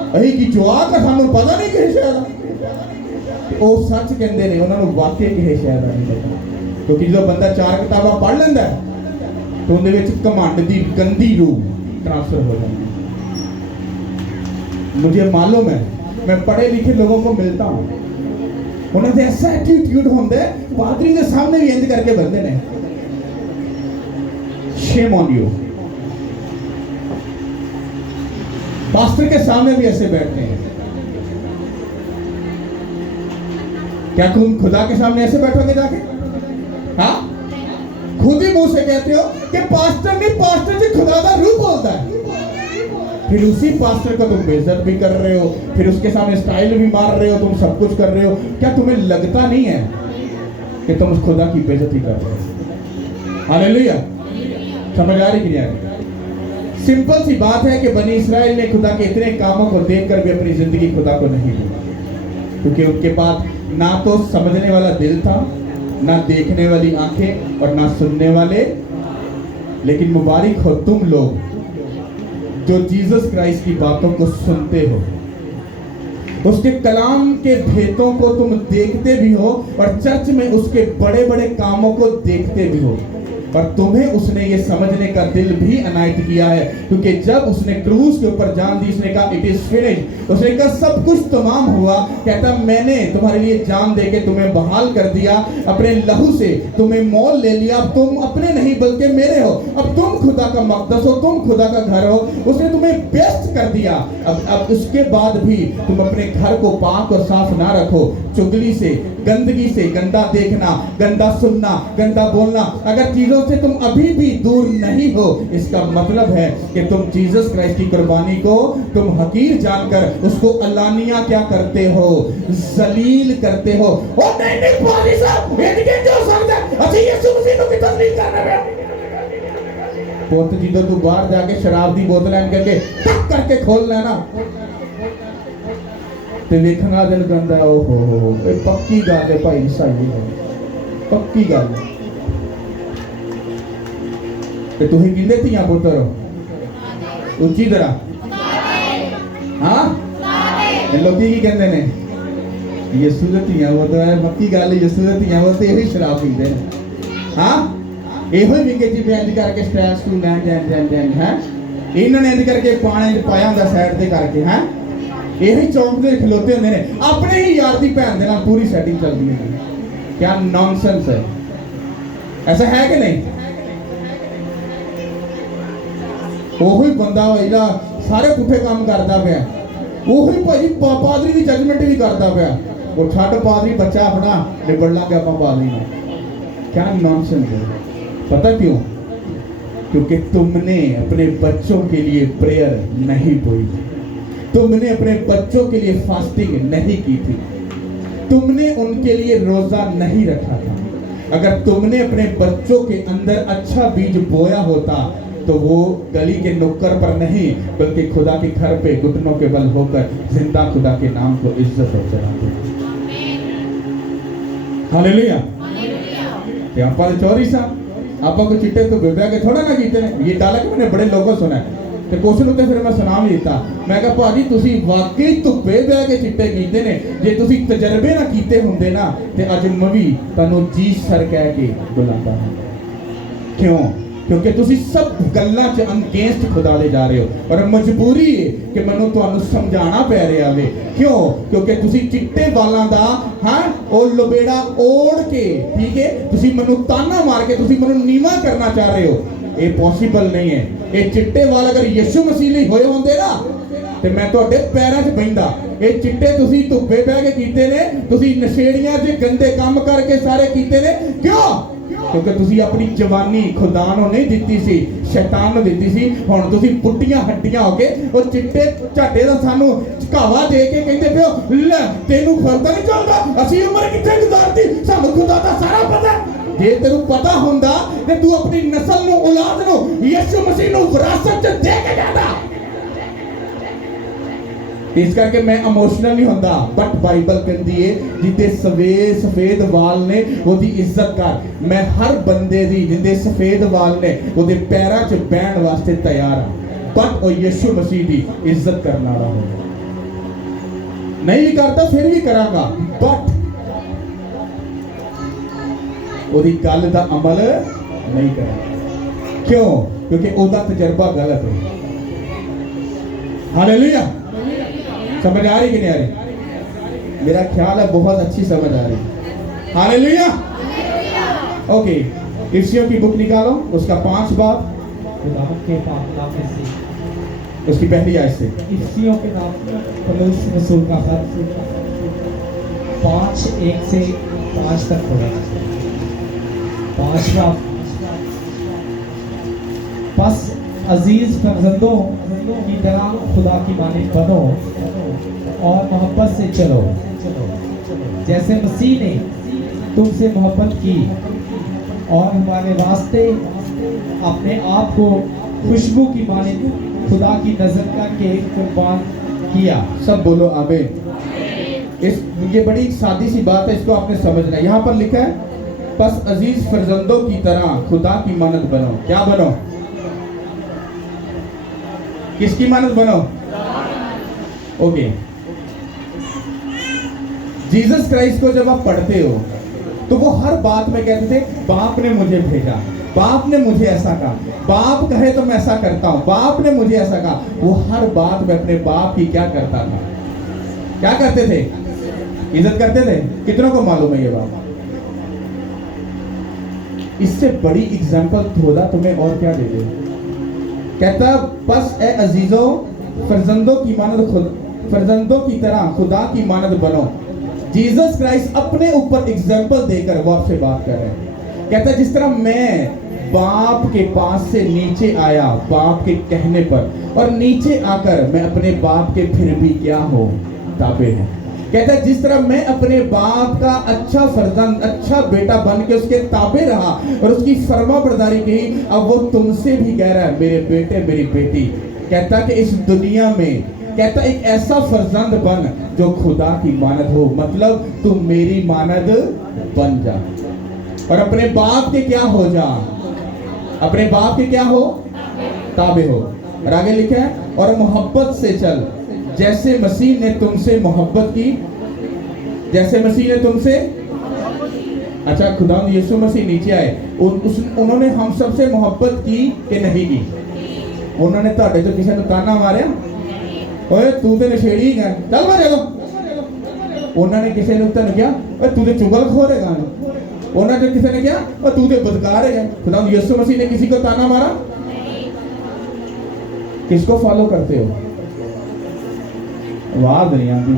अही की जवाक सानू पता नहीं किसी शहर का। वो सच कहते हैं, उन्होंने वाकई किसी शहर का नहीं पता, क्योंकि जो बंदा 4 किताबा पढ़ लेंदा तो उनके विच घमंड दी गंदी रूह ट्रांसफर हो जाती है। मुझे मालूम है, मैं पढ़े लिखे लोगों को मिलता हूँ, उन्होंने ऐसा एटीट्यूड होंदा है, पादरी के सामने भी इंज करके बनते हैं। Shame on you. पास्टर के सामने भी ऐसे बैठते हैं। क्या तुम खुदा के सामने ऐसे बैठोगे जाके? हाँ, खुद ही मुंह से कहते हो कि पास्टर नहीं, पास्टर जी खुदा का रूह बोलता है। फिर उसी पास्टर को तुम बेइज्जत भी कर रहे हो, फिर उसके सामने स्टाइल भी मार रहे हो, तुम सब कुछ कर रहे हो। क्या तुम्हें लगता नहीं है कि तुम उस खुदा की बेइज्जती कर रहे हो? हालेलुया। समझ आ रही कि नहीं आ रही? सिंपल सी बात है कि बनी इस्राएल ने खुदा के इतने कामों को देखकर भी अपनी जिंदगी खुदा को नहीं दी, क्योंकि उनके पास ना तो समझने वाला दिल था, ना देखने वाली आंखें और ना सुनने वाले। लेकिन मुबारक हो तुम लोग जो जीसस क्राइस्ट की बातों को सुनते हो, उसके कलाम के भेदों को तुम देखते भी हो और चर्च में उसके बड़े बड़े कामों को देखते भी हो। और तुम्हें उसने ये समझने का दिल भी अनायत किया है, क्योंकि जब उसने क्रूस के ऊपर जान दी, उसने कहा इट इज फिनिश्ड, उसने कहा सब कुछ तमाम हुआ। कहता मैंने तुम्हारे लिए जान देके तुम्हें बहाल कर दिया, अपने लहू से तुम्हें मोल ले लिया, अब तुम अपने नहीं बल्कि मेरे हो, अब तुम खुदा का मकदस हो, तुम खुदा का घर हो, उसने तुम्हें बेस्ट कर दिया। अब उसके बाद भी तुम अपने घर को पाक और साफ ना रखो, चुगली से, गंदगी से, गंदा देखना, गंदा सुनना, गंदा बोलना, अगर चीजों से तुम अभी भी दूर नहीं हो, इसका मतलब है कि तुम जीसस क्राइस्ट की कुर्बानी को तुम हकीर जानकर उसको अलानिया क्या करते हो? जलील करते हो। ओ नहीं नहीं पाजी साहब, इनके जो सकदा अच्छी यीशु मसीह को कितना नहीं करना है। पुत जिदों तू बाहर जाके शराब दी बोतल एन करके टक करके खोल लेना ते देखना दिल कहंदा ओहो ये पक्की गल है भाई, सही है, पक्की गल है। ते तुसीं किंदे धीआं पुत्तर हो? उच्ची तरह हाँ, लोकी की कहंदे ने यीशु दे धीआं पुत्तर है, पक्की गल है, यीशु दे धीआं पुत्तर यही शराब पींदे ने। हाँ, ਇਹੋ ਹੀ ਵਿੰਗੇ ਜੀ ਬੈਂਜ ਕਰਕੇ ਸਟੈਸ ਟੂ ਲੈਂਡ ਹੈ, ਇਹਨਾਂ ਨੇ ਇੰਜ ਕਰਕੇ ਪਾਣੀ ਚ ਪਾਇਆ ਹੁੰਦਾ ਸਾਈਡ ਤੇ ਕਰਕੇ ਹੈ, ਇਹੀ ਚੌਂਕ ਦੇ ਖਲੋਤੇ ਹੁੰਦੇ ਨੇ, ਆਪਣੇ ਹੀ ਯਾਰ ਦੀ ਭੈਣ ਦੇ ਨਾਲ ਪੂਰੀ ਸੈਟਿੰਗ ਚੱਲਦੀ ਹੈ। क्या नॉनसेंस है, ऐसा है कि नहीं? ਉਹੀ ਬੰਦਾ ਜਿਹੜਾ ਸਾਰੇ ਪੁੱਠੇ ਕੰਮ ਕਰਦਾ ਪਿਆ, ਉਹੀ ਭਾਜੀ ਪਾਦਰੀ ਦੀ ਜਜਮੈਂਟ ਵੀ ਕਰਦਾ ਪਿਆ। ਉਹ ਛੱਡ ਪਾਦਰੀ, ਬੱਚਾ ਆਪਣਾ ਨਿਬੜ ਲਾਂਗੇ ਆਪਾਂ ਪਾਦਰੀ ਨਾਲ। क्या नॉनसेंस है? पता क्यों? क्योंकि तुमने अपने बच्चों के लिए प्रेयर नहीं बोई थी, तुमने अपने बच्चों के लिए फास्टिंग नहीं की थी, तुमने उनके लिए रोजा नहीं रखा था। अगर तुमने अपने बच्चों के अंदर अच्छा बीज बोया होता तो वो गली के नुक्कड़ पर नहीं बल्कि खुदा के घर पे घुटनों के बल होकर जिंदा खुदा के नाम को इज्जत और चढ़ाते। हालेलुया। ते आपा तो चोरी सा, आपा को चिट्टे तो बेबे के थोड़ा ना कीते ने। ये डायलॉग मैंने बड़े लोगों सुना है ते क्वेश्चन उत्ते फिर मैं सुना भी दिता। मैं कहा भाजी तुसी वाकई धुप्पे बह के चिट्टे कीते ने, जे तुसी तजर्बे ना कीते हुंदे ना ते अज मैं भी तुहानू जी सर कह के बुलांदा। क्यों? क्योंकि तुसी सब गल्लां च अगेंस्ट खुदा दे जा रहे हो और मजबूरी है कि मैनूं तुहानूं समझाना पै रहा वे क्यों क्योंकि तुसी चिट्टे बालां दा हां और लबेड़ा ओढ़ के ठीक है तुसी मैनूं ताना मार के तुसी मैनूं नीवा करना चाह रहे हो ये पॉसिबल नहीं है ये चिट्टे वाल अगर यीशु मसीह लिए होए होंदे ना ते मैं तुहाडे पैरां 'च बहिंदा ये चिट्टे तुसी धुप्पे बह के कीते ने तुसी नशेड़ियां 'च गंदे काम करके सारे कीते ने क्यों क्योंकि तुसी अपनी जवानी खुदा नूं नहीं दित्ती सी शैतान नूं दित्ती सी हुण तुसी पुट्टियां हड्डियां हो के और चिट्टे झाटे दा सानू झकावा दे के कहंदे पिओ ले तेनू पता नहीं चलदा असीं उम्र कित्थे गुजारती सानू खुदा दा सारा पता जे तेनू पता हुंदा ते तू अपनी नस्ल नूं औलाद नूं यीशु मसीह नूं विरासत च दे के जांदा इस करके मैं इमोशनल नहीं होता बट बाइबल कहती है जिते सफेद वाल ने ओदी इज्जत कर मैं हर बंदे दी जिंदे सफेद वाल ने ओदे पैरां च बैण वास्ते तैयार हां बट ओ यीशु मसीह दी इज्जत करना वाला हो नहीं भी करता फिर भी करांगा बट ओदी गल दा अमल नहीं करांगा क्यों क्योंकि ओदा तजर्बा गलत है हालेलुया समझ आ रही कि नहीं आ रही मेरा ख्याल है बहुत अच्छी समझ आ रही हालेलुया ओके इफ्सियों की बुक निकालो उसका 5 बाब खुदावंद के पाक नाम से उसकी पहली आयत से इफ्सियों के नाम पौलुस रसूल का पत्र 5:1 से 5 तक पढ़ा 5वां बस अजीज फर्जंदों की तरह खुदा की मानिंद बनो और मोहब्बत से चलो जैसे मसीह ने तुमसे मोहब्बत की और हमारे वास्ते अपने आप को खुशबू की मानिंद खुदा की नजर करके कुर्बान किया सब बोलो आमीन इस ये बड़ी सादी सी बात है इसको आपने समझना यहाँ पर लिखा है बस अजीज फर्जंदों की तरह खुदा की मानद बनो क्या बनो किसकी मानद बनो ओके जीसस क्राइस्ट को जब आप पढ़ते हो तो वो हर बात में कहते थे बाप ने मुझे भेजा बाप ने मुझे ऐसा कहा बाप कहे तो मैं ऐसा करता हूं बाप ने मुझे ऐसा कहा वो हर बात में अपने बाप की क्या करता था क्या करते थे इज्जत करते थे कितनों को मालूम है ये बात इससे बड़ी एग्जांपल थोड़ा तुम्हें और क्या दे दे कहता बस ए अजीजों फर्जंदों की मानद खुद फर्जंदों की तरह खुदा की मानद बनो जीसस क्राइस्ट अपने ऊपर एग्जांपल देकर वो आपसे बात कर रहे हैं कहता है जिस तरह मैं बाप के पास से नीचे आया बाप के कहने पर और नीचे आकर मैं अपने बाप के फिर भी क्या हो ताबे हूं कहता है जिस तरह मैं अपने बाप का अच्छा फर्जंद अच्छा बेटा बन के उसके ताबे रहा और उसकी फर्मा बरदारी की अब वो तुमसे भी कह रहा है मेरे बेटे मेरी बेटी कहता कि इस दुनिया में कहता एक ऐसा फर्जंद बन जो खुदा की मानद हो मतलब तुम मेरी मानद बन जा और अपने बाप के क्या हो जा अपने बाप के क्या हो ताबे हो और आगे लिखा है और मोहब्बत से चल जैसे मसीह ने तुमसे मोहब्बत की जैसे मसीह ने तुमसे अच्छा खुदा यीशु मसीह नीचे आए उन्होंने हम सबसे मोहब्बत की कि नहीं की उन्होंने ਤੁਹਾਡੇ ਤੋਂ ਕਿਸੇ ਨੂੰ ਤਾਨਾ ਮਾਰਿਆ ਓਏ ਤੂੰ ਤੇ ਨਸ਼ੇੜੀ ਹੈ ਚੱਲ ਮਾਰੇ ਲੋ ਉਹਨਾਂ ਨੇ ਕਿਸੇ ਨੂੰ ਤਾਂ ਕਿਹਾ ਓਏ ਤੂੰ ਤੇ ਚੁਗਲਖੋਰ ਹੈਗਾ ਉਹਨਾਂ ਨੇ ਕਿਸੇ ਨੇ ਕਿਹਾ ਓ ਤੂੰ ਤੇ ਬਦਕਾਰ ਹੈਗਾ खुदा यीशु मसीह ने किसी को ताना मारा किसको फॉलो करते हो आवाज नहीं आती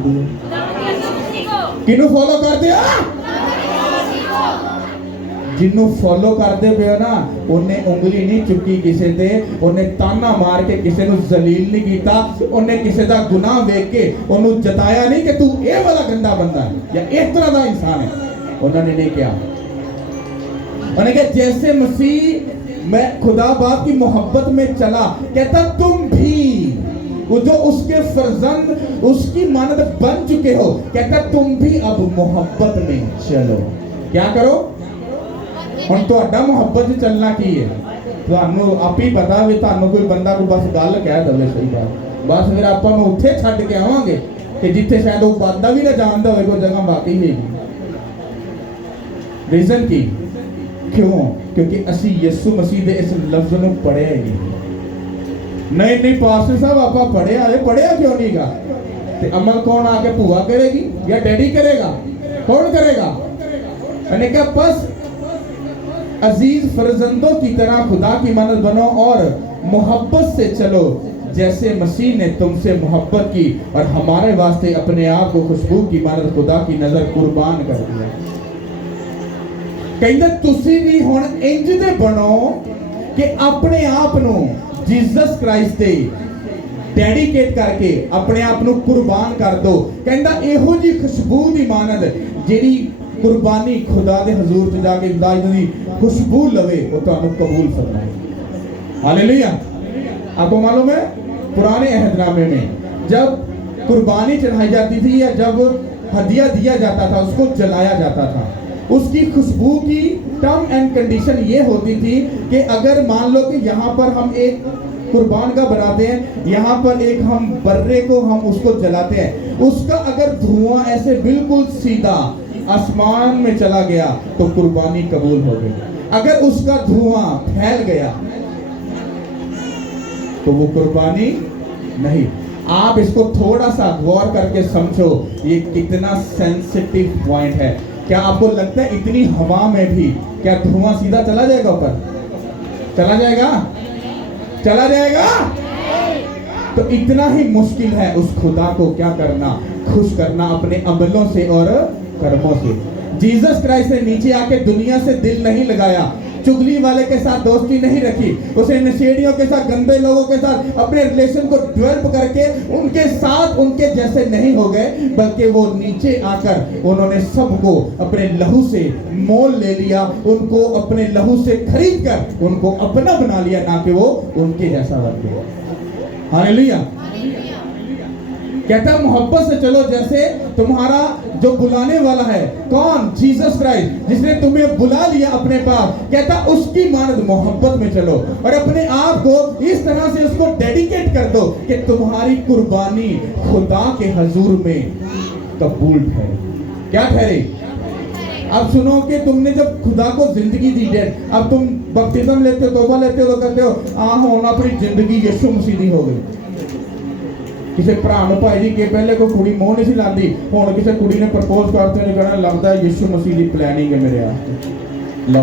किनु फॉलो करते हो जिन्हों फॉलो करते पे हो ना उन्हें उंगली नहीं चुकी किसी ते उन्हें ताना मार के किसी को जलील नहीं किया उन्हें किसी का गुनाह देख के उन्हें जताया नहीं कि तू ये वाला गंदा बंदा है या इस तरह का इंसान है उन्होंने नहीं किया उन्होंने कहा जैसे मसीह मैं खुदा बाप की मोहब्बत में चला कहता तुम भी वो जो उसके फर्जंद उसकी मानद बन चुके हो कहता तुम भी अब मोहब्बत में चलो क्या करो ਹੁਣ ਤੁਹਾਡਾ ਮੁਹੱਬਤ 'ਚ ਚੱਲਣਾ ਕੀ ਹੈ ਤੁਹਾਨੂੰ ਆਪ ਹੀ ਪਤਾ ਵੀ ਤੁਹਾਨੂੰ ਕੋਈ ਬੰਦਾ ਕੋਈ ਬਸ ਗੱਲ ਕਹਿ ਦਵੇ ਸਹੀ ਬਾਤ ਬਸ ਫਿਰ ਆਪਾਂ ਨੂੰ ਉੱਥੇ ਛੱਡ ਕੇ ਆਵਾਂਗੇ ਕਿ ਜਿੱਥੇ ਸ਼ਾਇਦ ਉਹ ਬਾਦਾ ਵੀ ਨਾ ਜਾਣਦਾ ਹੋਵੇ ਕੋਈ ਜਗ੍ਹਾ ਵਾਕਈ ਨਹੀਂ ਰੀਜ਼ਨ ਕੀ क्यों? क्योंकि असी यीशु मसीह दे इस लफ्ज़ ਨੂੰ ਪੜਿਆ ਹੀ नहीं। नहीं पास्टर साहब आपा पढ़िया क्यों नहीं गा? ते अमल कौन आके भूआ करेगी या डैडी करेगा? कौन करेगा? मैंने कहा बस अजीज फर्जंदों की तरह खुदा की मानद बनो और मोहब्बत से चलो जैसे मसीह ने तुमसे मोहब्बत की और हमारे वास्ते अपने आप को खुशबू की मानद खुदा की नजर कुर्बान कर दिया। कहते तुसी भी हुण इंज दे बनो कि अपने आप नू जीसस क्राइस्ट दे डेडिकेट करके अपने आप नू कुर्बान कर दो। कहता इहो जी खुशबू दी मानद जेड़ी कुर्बानी खुदा दे हजूर च जाके खुदा दी खुशबू लवे वो तुहानू कबूल फरमाए। हालेलुया। आपको मालूम है पुराने अहदनामे में जब कुर्बानी चढ़ाई जाती थी या जब हदिया दिया जाता था उसको जलाया जाता था, उसकी खुशबू की टर्म एंड कंडीशन ये होती थी कि अगर मान लो कि यहाँ पर हम एक कुर्बान का बनाते हैं, यहाँ पर एक हम बर्रे को हम उसको जलाते हैं, उसका अगर धुआं ऐसे बिल्कुल सीधा आसमान में चला गया तो कुर्बानी कबूल हो गई। अगर उसका धुआं फैल गया तो वो कुर्बानी नहीं। आप इसको थोड़ा सा गौर करके समझो, ये कितना सेंसिटिव पॉइंट है। क्या आपको लगता है इतनी हवा में भी क्या धुआं सीधा चला जाएगा ऊपर? चला जाएगा? चला जाएगा? तो इतना ही मुश्किल है उस खुदा को क्या करना, खुश करना अपने अमलों से और कर्मों से। जीसस क्राइस्ट ने नीचे आके दुनिया से दिल नहीं लगाया, चुगली वाले के साथ दोस्ती नहीं रखी, उसे नशेड़ियों के साथ, गंदे लोगों के साथ अपने रिलेशन को डेवलप करके उनके साथ उनके जैसे नहीं हो गए, बल्कि वो नीचे आकर उन्होंने सबको अपने लहू से मोल ले लिया, उनको अपने लहू से खरीद कर उनको अपना बना लिया, ना कि वो उनके जैसा बन गया। हालेलुया। कहता मोहब्बत से चलो जैसे तुम्हारा जो बुलाने वाला है कौन? जीसस क्राइस्ट, जिसने तुम्हें बुला लिया अपने पास। कहता उसकी मानद मोहब्बत में चलो और अपने आप को इस तरह से उसको डेडिकेट कर दो कि तुम्हारी कुर्बानी खुदा के हजूर में कबूल ठहरे। क्या ठहरे? अब सुनो कि तुमने जब खुदा को जिंदगी दी है, अब तुम बपतिस्म लेते हो, तौबा लेते हो, तो कहते हो होना अपनी जिंदगी यीशु मसीह दी हो गई। किसी भरा भाई जी के पहले कोई कुड़ी मोह नहीं सी लाती, हुण किसी कुड़ी ने प्रपोज करते ने कहना लगता है यीशु मसीह की प्लैनिंग है मेरे वास्ते। लो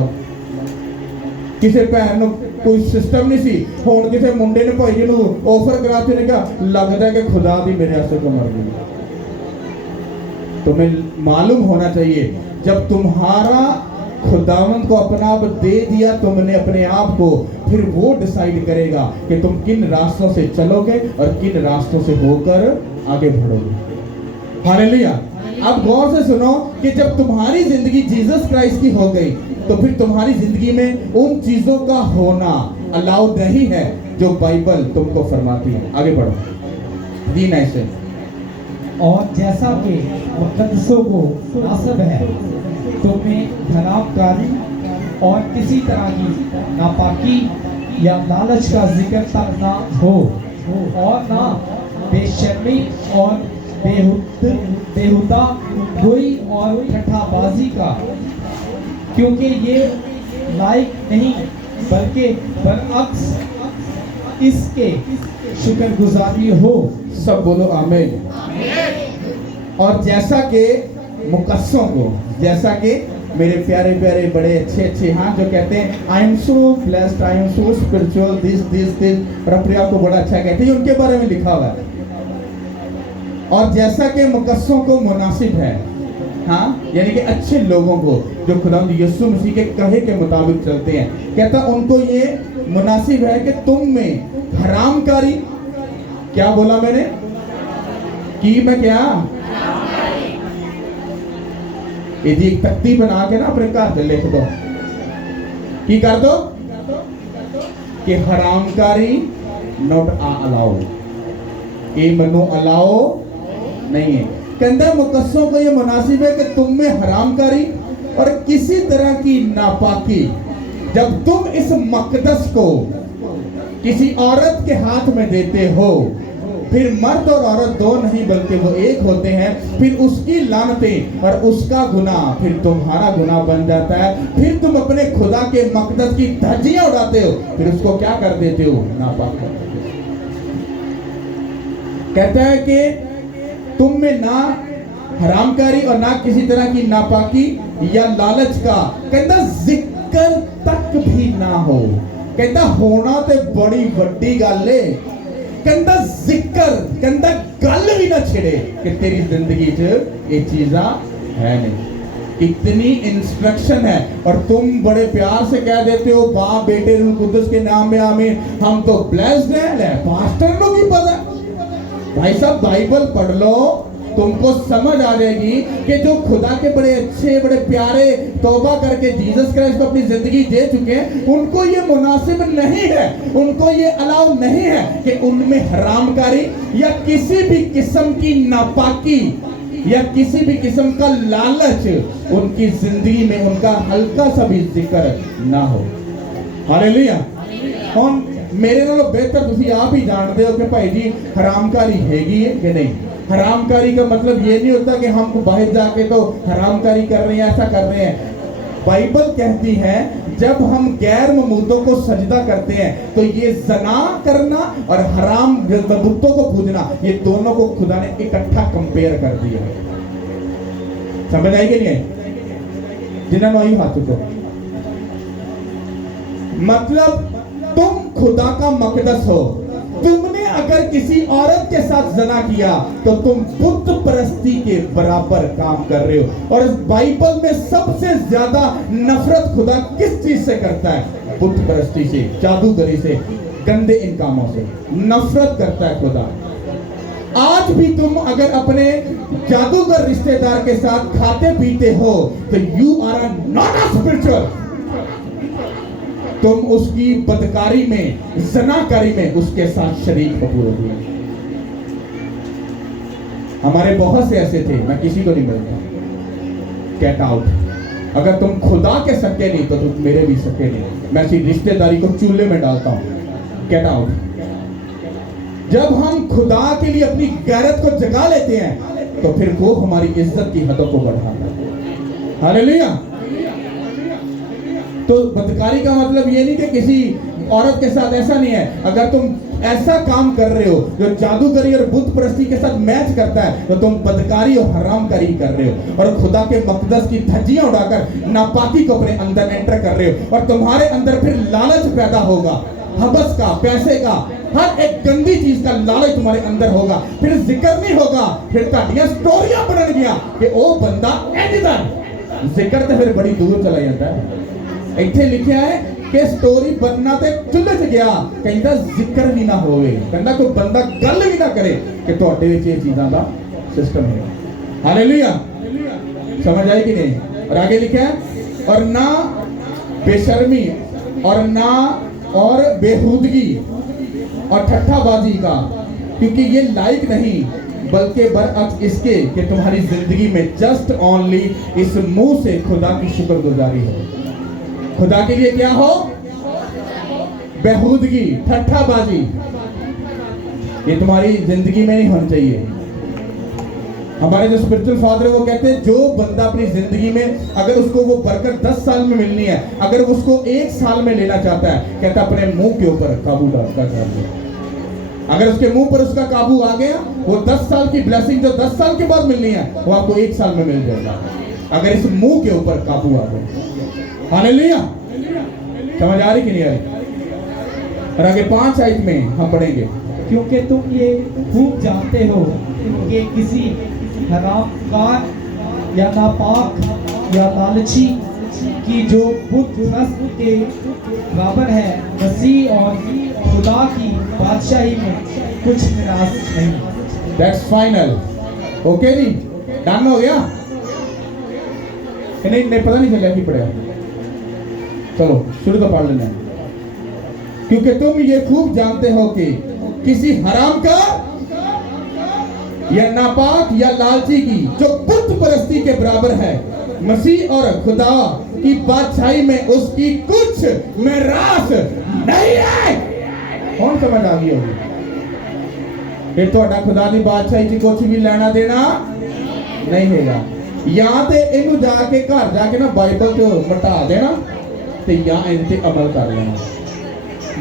किसी भैन नूं कोई सिस्टम नहीं सी, हुण किसी मुंडे ने भाई जी नूं ऑफर कराते ने कहा लगता है कि खुदा दी मेरे वास्ते को मर गई। तुम्हें मालूम होना चाहिए जब तुम्हारा खुदावंद को अपना आप दे दिया तुमने अपने आप को, फिर वो डिसाइड करेगा कि तुम किन रास्तों से चलोगे और किन रास्तों से होकर आगे बढ़ोगे। हालेलुया। अब गौर से सुनो कि जब तुम्हारी जिंदगी जीसस क्राइस्ट की हो गई तो फिर तुम्हारी जिंदगी में उन चीजों का होना अलाउड नहीं है जो बाइबल तुमको फरमाती है। आगे बढ़ो। दीन ऐसे और जैसा कि मुकद्दसों को नासब है तुम्हें धनावकारी और किसी तरह की नापाकी या लालच का जिक्र तक ना हो और ना बेशर्मी और बेहुदा गोई और ठट्ठाबाजी का, क्योंकि ये लायक नहीं बल्कि बरअक्स इसके शुक्रगुजारी हो। सब बोलो आमीन। और जैसा कि मुकद्दसों को, जैसा कि मेरे प्यारे प्यारे बड़े अच्छे अच्छे हाँ जो कहते हैं I am so blessed, I am so spiritual, this और अपने आप को बड़ा अच्छा कहते हैं, उनके बारे में लिखा हुआ है। और जैसा कि मुकद्दसों को मुनासिब है, हाँ यानी कि अच्छे लोगों को जो खुदावंद यीशु मसीह के कहे के मुताबिक चलते हैं, कहता उनको ये मुनासिब है कि तुम में हरामकारी, क्या बोला मैंने कि मैं क्या यदि एक तख्ती बना के ना अपने घर लिख दो की कर दो कि हरामकारी नॉट अलाउ, ये मनो अलाउ नहीं है। कहता मुकद्दसों को ये मुनासिब है कि तुम में हरामकारी और किसी तरह की नापाकी, जब तुम इस मकदस को किसी औरत के हाथ में देते हो फिर मर्द और औरत दो नहीं बल्कि वो एक होते हैं। फिर उसकी लानतें और उसका गुनाह फिर तुम्हारा गुनाह बन जाता है। फिर तुम अपने खुदा के मकदस की धज्जियां उड़ाते हो, फिर उसको क्या कर देते हो? नापाक कर देते हो। कहता है कि तुम में ना हरामकारी और ना किसी तरह की नापाकी या लालच का कहता जिक्र तक भी ना हो। कहता होना तो बड़ी वड्डी गल है, कहता जिक्र कहता गल भी ना छिड़े कि तेरी जिंदगी च ये चीजा है नहीं। इतनी इंस्ट्रक्शन है और तुम बड़े प्यार से कह देते हो बाप बेटे रूह कुद्दुस के नाम में आमीन, हम तो ब्लेस्ड हैं। पास्टर को भी पता। भाई साहब बाइबल पढ़ लो, तुमको समझ आ जाएगी कि जो खुदा के बड़े अच्छे बड़े प्यारे तौबा करके जीसस क्राइस्ट को अपनी जिंदगी दे चुके हैं, उनको ये मुनासिब नहीं है, उनको ये अलाउ नहीं है कि उनमें हरामकारी या किसी भी किस्म की नापाकी या किसी भी किस्म का लालच उनकी जिंदगी में उनका हल्का सा भी जिक्र ना हो। हालेलुया। हम मेरे नालों बेहतर तुसी आप ही जानते हो कि भाई जी हरामकारी हैगी है कि नहीं। हरामकारी का मतलब ये नहीं होता कि हम बाहर जाके तो हरामकारी कर रहे हैं, ऐसा कर रहे हैं। बाइबल कहती है जब हम गैर ममूदों को सजदा करते हैं तो ये जना करना और हराम बुतों को पूजना, ये दोनों को खुदा ने इकट्ठा कंपेयर कर दिया है। समझ आई कि नहीं? जिन्होंने हाथ उठो। मतलब तुम खुदा का मकदस हो। तुमने अगर किसी औरत के साथ जना किया तो तुम बुत परस्ती के बराबर काम कर रहे हो। और इस बाइबल में सबसे ज्यादा नफरत खुदा किस चीज से करता है? बुत परस्ती से, जादूगरी से, गंदे इन कामों से नफरत करता है खुदा। आज भी तुम अगर अपने जादूगर रिश्तेदार के साथ खाते पीते हो तो you are not a spiritual. तुम उसकी बदकारी में, ज़नाकारी में उसके साथ शरीक हो पूरे। हमारे बहुत से ऐसे थे, मैं किसी को नहीं मिलता। Get out. अगर तुम खुदा के सके नहीं तो तुम मेरे भी सके नहीं। मैं ऐसी रिश्तेदारी को चूल्हे में डालता हूं। Get out. जब हम खुदा के लिए अपनी गैरत को जगा लेते हैं तो फिर वो हमारी इज्जत की हदों को बढ़ाता है। हालेलुया। तो बदकारी का मतलब ये नहीं कि किसी औरत के साथ ऐसा नहीं है। अगर तुम ऐसा काम कर रहे हो जो जादूगरी और बुत परस्ती के साथ मैच करता है तो तुम बदकारी और हरामकारी कर रहे हो और खुदा के मकदस की धज्जियां उड़ाकर नापाकी को अपने अंदर एंटर कर रहे हो। और तुम्हारे अंदर फिर लालच पैदा होगा, हबस का, पैसे का, हर एक गंदी चीज का लालच तुम्हारे अंदर होगा। फिर जिक्र नहीं होगा, फिर ताड़ियां स्टोरियां बन गया कि ओ बंदा एडिटर। जिक्र तो फिर बड़ी दूर चला जाता है। इत्थे लिखा है कि स्टोरी बनना ते चुल्हे च गया, कहता जिक्र भी ना होवे, कहता कोई बंदा गल भी ना करे कि तुहाडे विच ये चीज़ां दा सिस्टम है। हालेलुया। समझ आई कि नहीं? और आगे लिखा है और ना बेशर्मी और ना और बेहूदगी और ठट्ठाबाजी का, क्योंकि ये लायक नहीं बल्कि बरअक्स इसके कि तुम्हारी जिंदगी में जस्ट ओनली इस मुंह से खुदा की शुक्रगुजारी हो। खुदा के लिए क्या हो? बेहूदगी, ठट्ठाबाजी, ये तुम्हारी जिंदगी में नहीं होनी चाहिए। हमारे जो स्पिरिचुअल फादर है वो कहते हैं जो बंदा अपनी जिंदगी में अगर उसको वो बरकत 10 साल में मिलनी है, अगर उसको 1 साल में लेना चाहता है, कहता अपने मुंह के ऊपर काबू डालता चाहिए। अगर उसके मुंह पर उसका काबू आ गया, वो 10 साल की ब्लेसिंग जो 10 साल के बाद मिलनी है वो आपको 1 साल में मिल जाएगा, अगर इस मुंह के ऊपर काबू आ गया। हालेलुया। समझ आ रही कि नहीं आ रही? और आगे 5 आयत में हम पढ़ेंगे, क्योंकि तुम ये खूब जानते हो कि किसी हरामकार या नापाक या लालची की जो बुत परस्त के बराबर है, मसीह और खुदा की बादशाही में कुछ निराश नहीं। That's final. ओके जी, डन हो गया? नहीं पता नहीं चला कि पढ़ा। चलो शुरू तो पढ़ लेना। क्योंकि तुम ये खूब जानते हो कि किसी हराम का या नापाक या लालची की जो बुत परस्ती के बराबर है, मसीह और खुदा की बादशाही में उसकी कुछ मिरास नहीं है। कौन समझ आ गई होगी? फिर तुहाडा खुदा दी बादशाही च कुछ भी लेना देना नहीं हैगा। या तो इनू जाके घर जाके ना बाइबल च मटा देना ते या इन ते अमल कर लेना।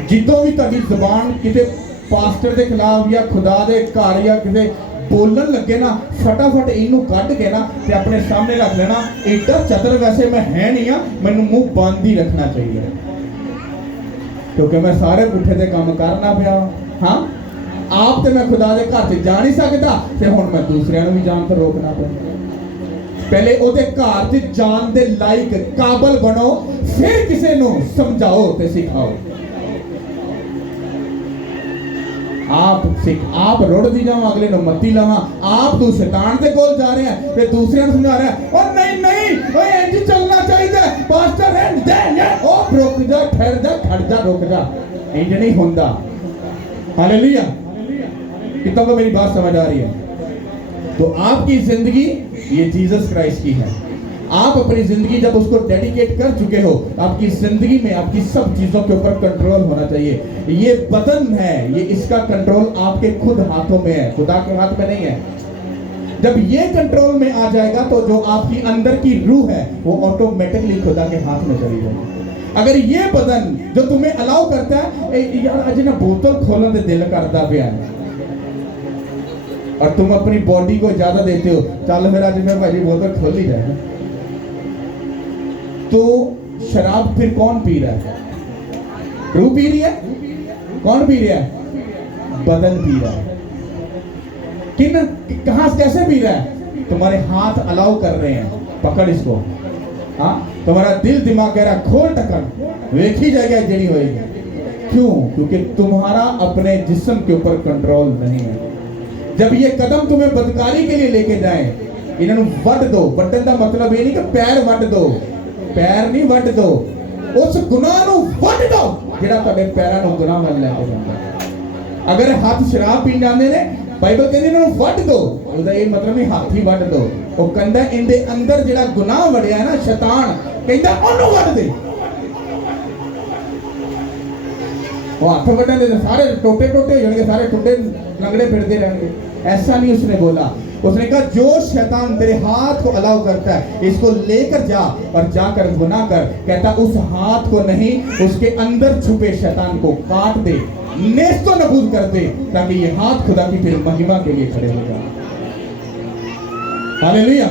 जिद्दों भी तुहाडी ज़बान किते पास्टर के खिलाफ या खुदा दे घर या किते बोलन लगे ना, फटाफट इनू कट के ना ते अपने सामने रख लेना। एडा चतुर वैसे मैं है नहीं हाँ, मैनू मुंह बंद ही रखना चाहिए क्योंकि मैं सारे पुठे दे काम करना पिया। हाँ, आप तो मैं खुदा दे घर से जा नहीं सकता ते हुण मैं दूसरियां नूं भी जान तो रोकना पिया। पहले ओदे घर च जान दे लायक काबल बनो, फिर किसी नूं समझाओ ते सिखाओ। आप रुड़ दी जाओ, अगले नु मत्ती लवा। आप तू शैतान दे कोल जा रहे हैं ते दूसरे नु समझा रहे हैं और नहीं नहीं ओए इंज चलना चाहिए पास्टर है दे ओ रुक जा, ठहर जा, खड़ जा, रुक जा, इंज नहीं होंदा। हालेलुया। कितनों को मेरी बात समझ आ रही है? तो आपकी जिंदगी ये जीसस क्राइस्ट की है। आप अपनी जिंदगी जब उसको डेडिकेट कर चुके हो, आपकी जिंदगी में आपकी सब चीजों के ऊपर कंट्रोल होना चाहिए। ये बदन है, ये इसका कंट्रोल आपके खुद हाथों में है, खुदा के हाथ में नहीं है। जब ये कंट्रोल में आ जाएगा तो जो आपकी अंदर की रूह है वो ऑटोमेटिकली खुदा के हाथ में चली जाएगी। अगर ये बदन जो तुम्हें अलाउ करता है यार अज ना बोतल खोलने दे दिल करता पिया और तुम अपनी बॉडी को ज्यादा देते हो, चल मेरा आज मैं भाई बोतल खोल ही जाए, तो शराब फिर कौन पी रहा है? रूह पी रही है। कौन पी रहा है? बदन पी रहा है। कहां कैसे पी रहा है? तुम्हारे हाथ अलाउ कर रहे हैं, पकड़ इसको। हाँ, तुम्हारा दिल दिमाग कह रहा है खोल टक्कर, वेखी जाएगा जड़ी होएगी। क्यों? क्योंकि तुम्हारा अपने जिस्म के ऊपर कंट्रोल नहीं है। जब ये कदम तुम्हें बदकारी के लिए लेके जाएं, इन्होंने वट दो। वटन का मतलब ये नहीं कि पैर वट दो, पैर नहीं वट दो, उस गुनाह नूं वट दो जेड़ा तुहाडे पैरां नूं गुनाह वल लेके जांदा। अगर हाथ शराब पीन जांदे ने, बाइबल कहंदी इन्हां नूं वट दो, ਉਹਦਾ ਇਹ मतलब नहीं हाथ ही वट दो। ਉਹ ਕਹਿੰਦਾ ਇਹਦੇ अंदर जेड़ा गुनाह वड़िया है ना शैतान, कहंदा ਉਹਨੂੰ वट दे। वो हाथ वटन दे सारे टोटे टोटे हो जाएंगे, सारे टुंडे लंगड़े फिरते रहेंगे। ऐसा नहीं उसने बोला। उसने कहा जो शैतान तेरे हाथ को अलाउ करता है इसको लेकर जा और जाकर गुनाह कर। कहता उस हाथ को नहीं, उसके अंदर छुपे शैतान को काट दे, नेस्तो नबूद कर दे, ताकि ये हाथ खुदा की फिर महिमा के लिए खड़े हो जाए। हालेलुया।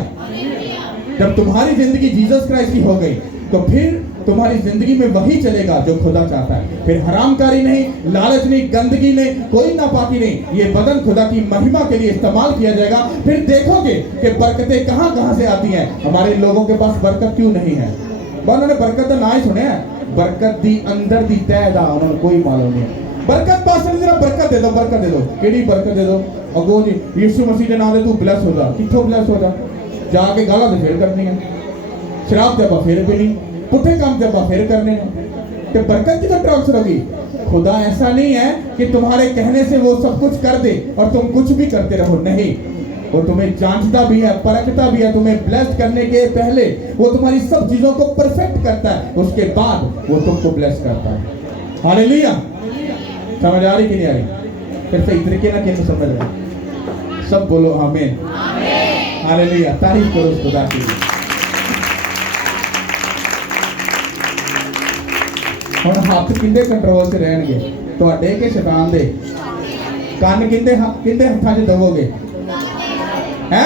जब तुम्हारी जिंदगी जीसस क्राइस्ट की हो गई तो फिर तुम्हारी जिंदगी में वही चलेगा जो खुदा चाहता है। फिर हरामकारी नहीं, लालच नहीं, गंदगी नहीं, कोई नापाकी नहीं। ये बदन खुदा की महिमा के लिए इस्तेमाल किया जाएगा। फिर देखोगे कि बरकतें कहां कहां से आती हैं। हमारे लोगों के पास बरकत क्यों नहीं है? उन्होंने बरकत का ना ही सुने, बरकत दी अंदर दी तह दा उन्होंने कोई मालूम नहीं। बरकत पास जरा बरकत दे दो, बरकत दे दो। केड़ी बरकत दे दो? अगो जी यीशु मसीह के नाम से तू ब्लेस हो जा। किथों ब्लेस हो जा? जाके गाला तो फिर करनी है, शराब ते फिर पीनी, पुठे काम ते फिर करने ते बरकत की तो ट्रांसफर होगी। खुदा ऐसा नहीं है कि तुम्हारे कहने से वो सब कुछ कर दे और तुम कुछ भी करते रहो। नहीं, वो तुम्हें जांचता भी है, परखता भी है। तुम्हें ब्लेस करने के पहले वो तुम्हारी सब चीजों को परफेक्ट करता है, उसके बाद वो तुमको ब्लेस करता है। हालेलुया। समझ आ रही कि नहीं आ रही? फिर से तरीके ना कैसे समझ रहे? सब बोलो आमीन। हालेलुया। तारीफ करो उस खुदा की। ਹੁਣ ਹੱਥ ਕਿੰਦੇ ਕੰਟਰੋਲ 'ਚ ਰਹਿਣਗੇ? ਤੁਹਾਡੇ ਕਿ ਸ਼ੈਤਾਨ ਦੇ? ਕੰਨ ਕਿੰਦੇ ਹੱਥਾਂ 'ਚ ਦਵੋਗੇ? ਹੈ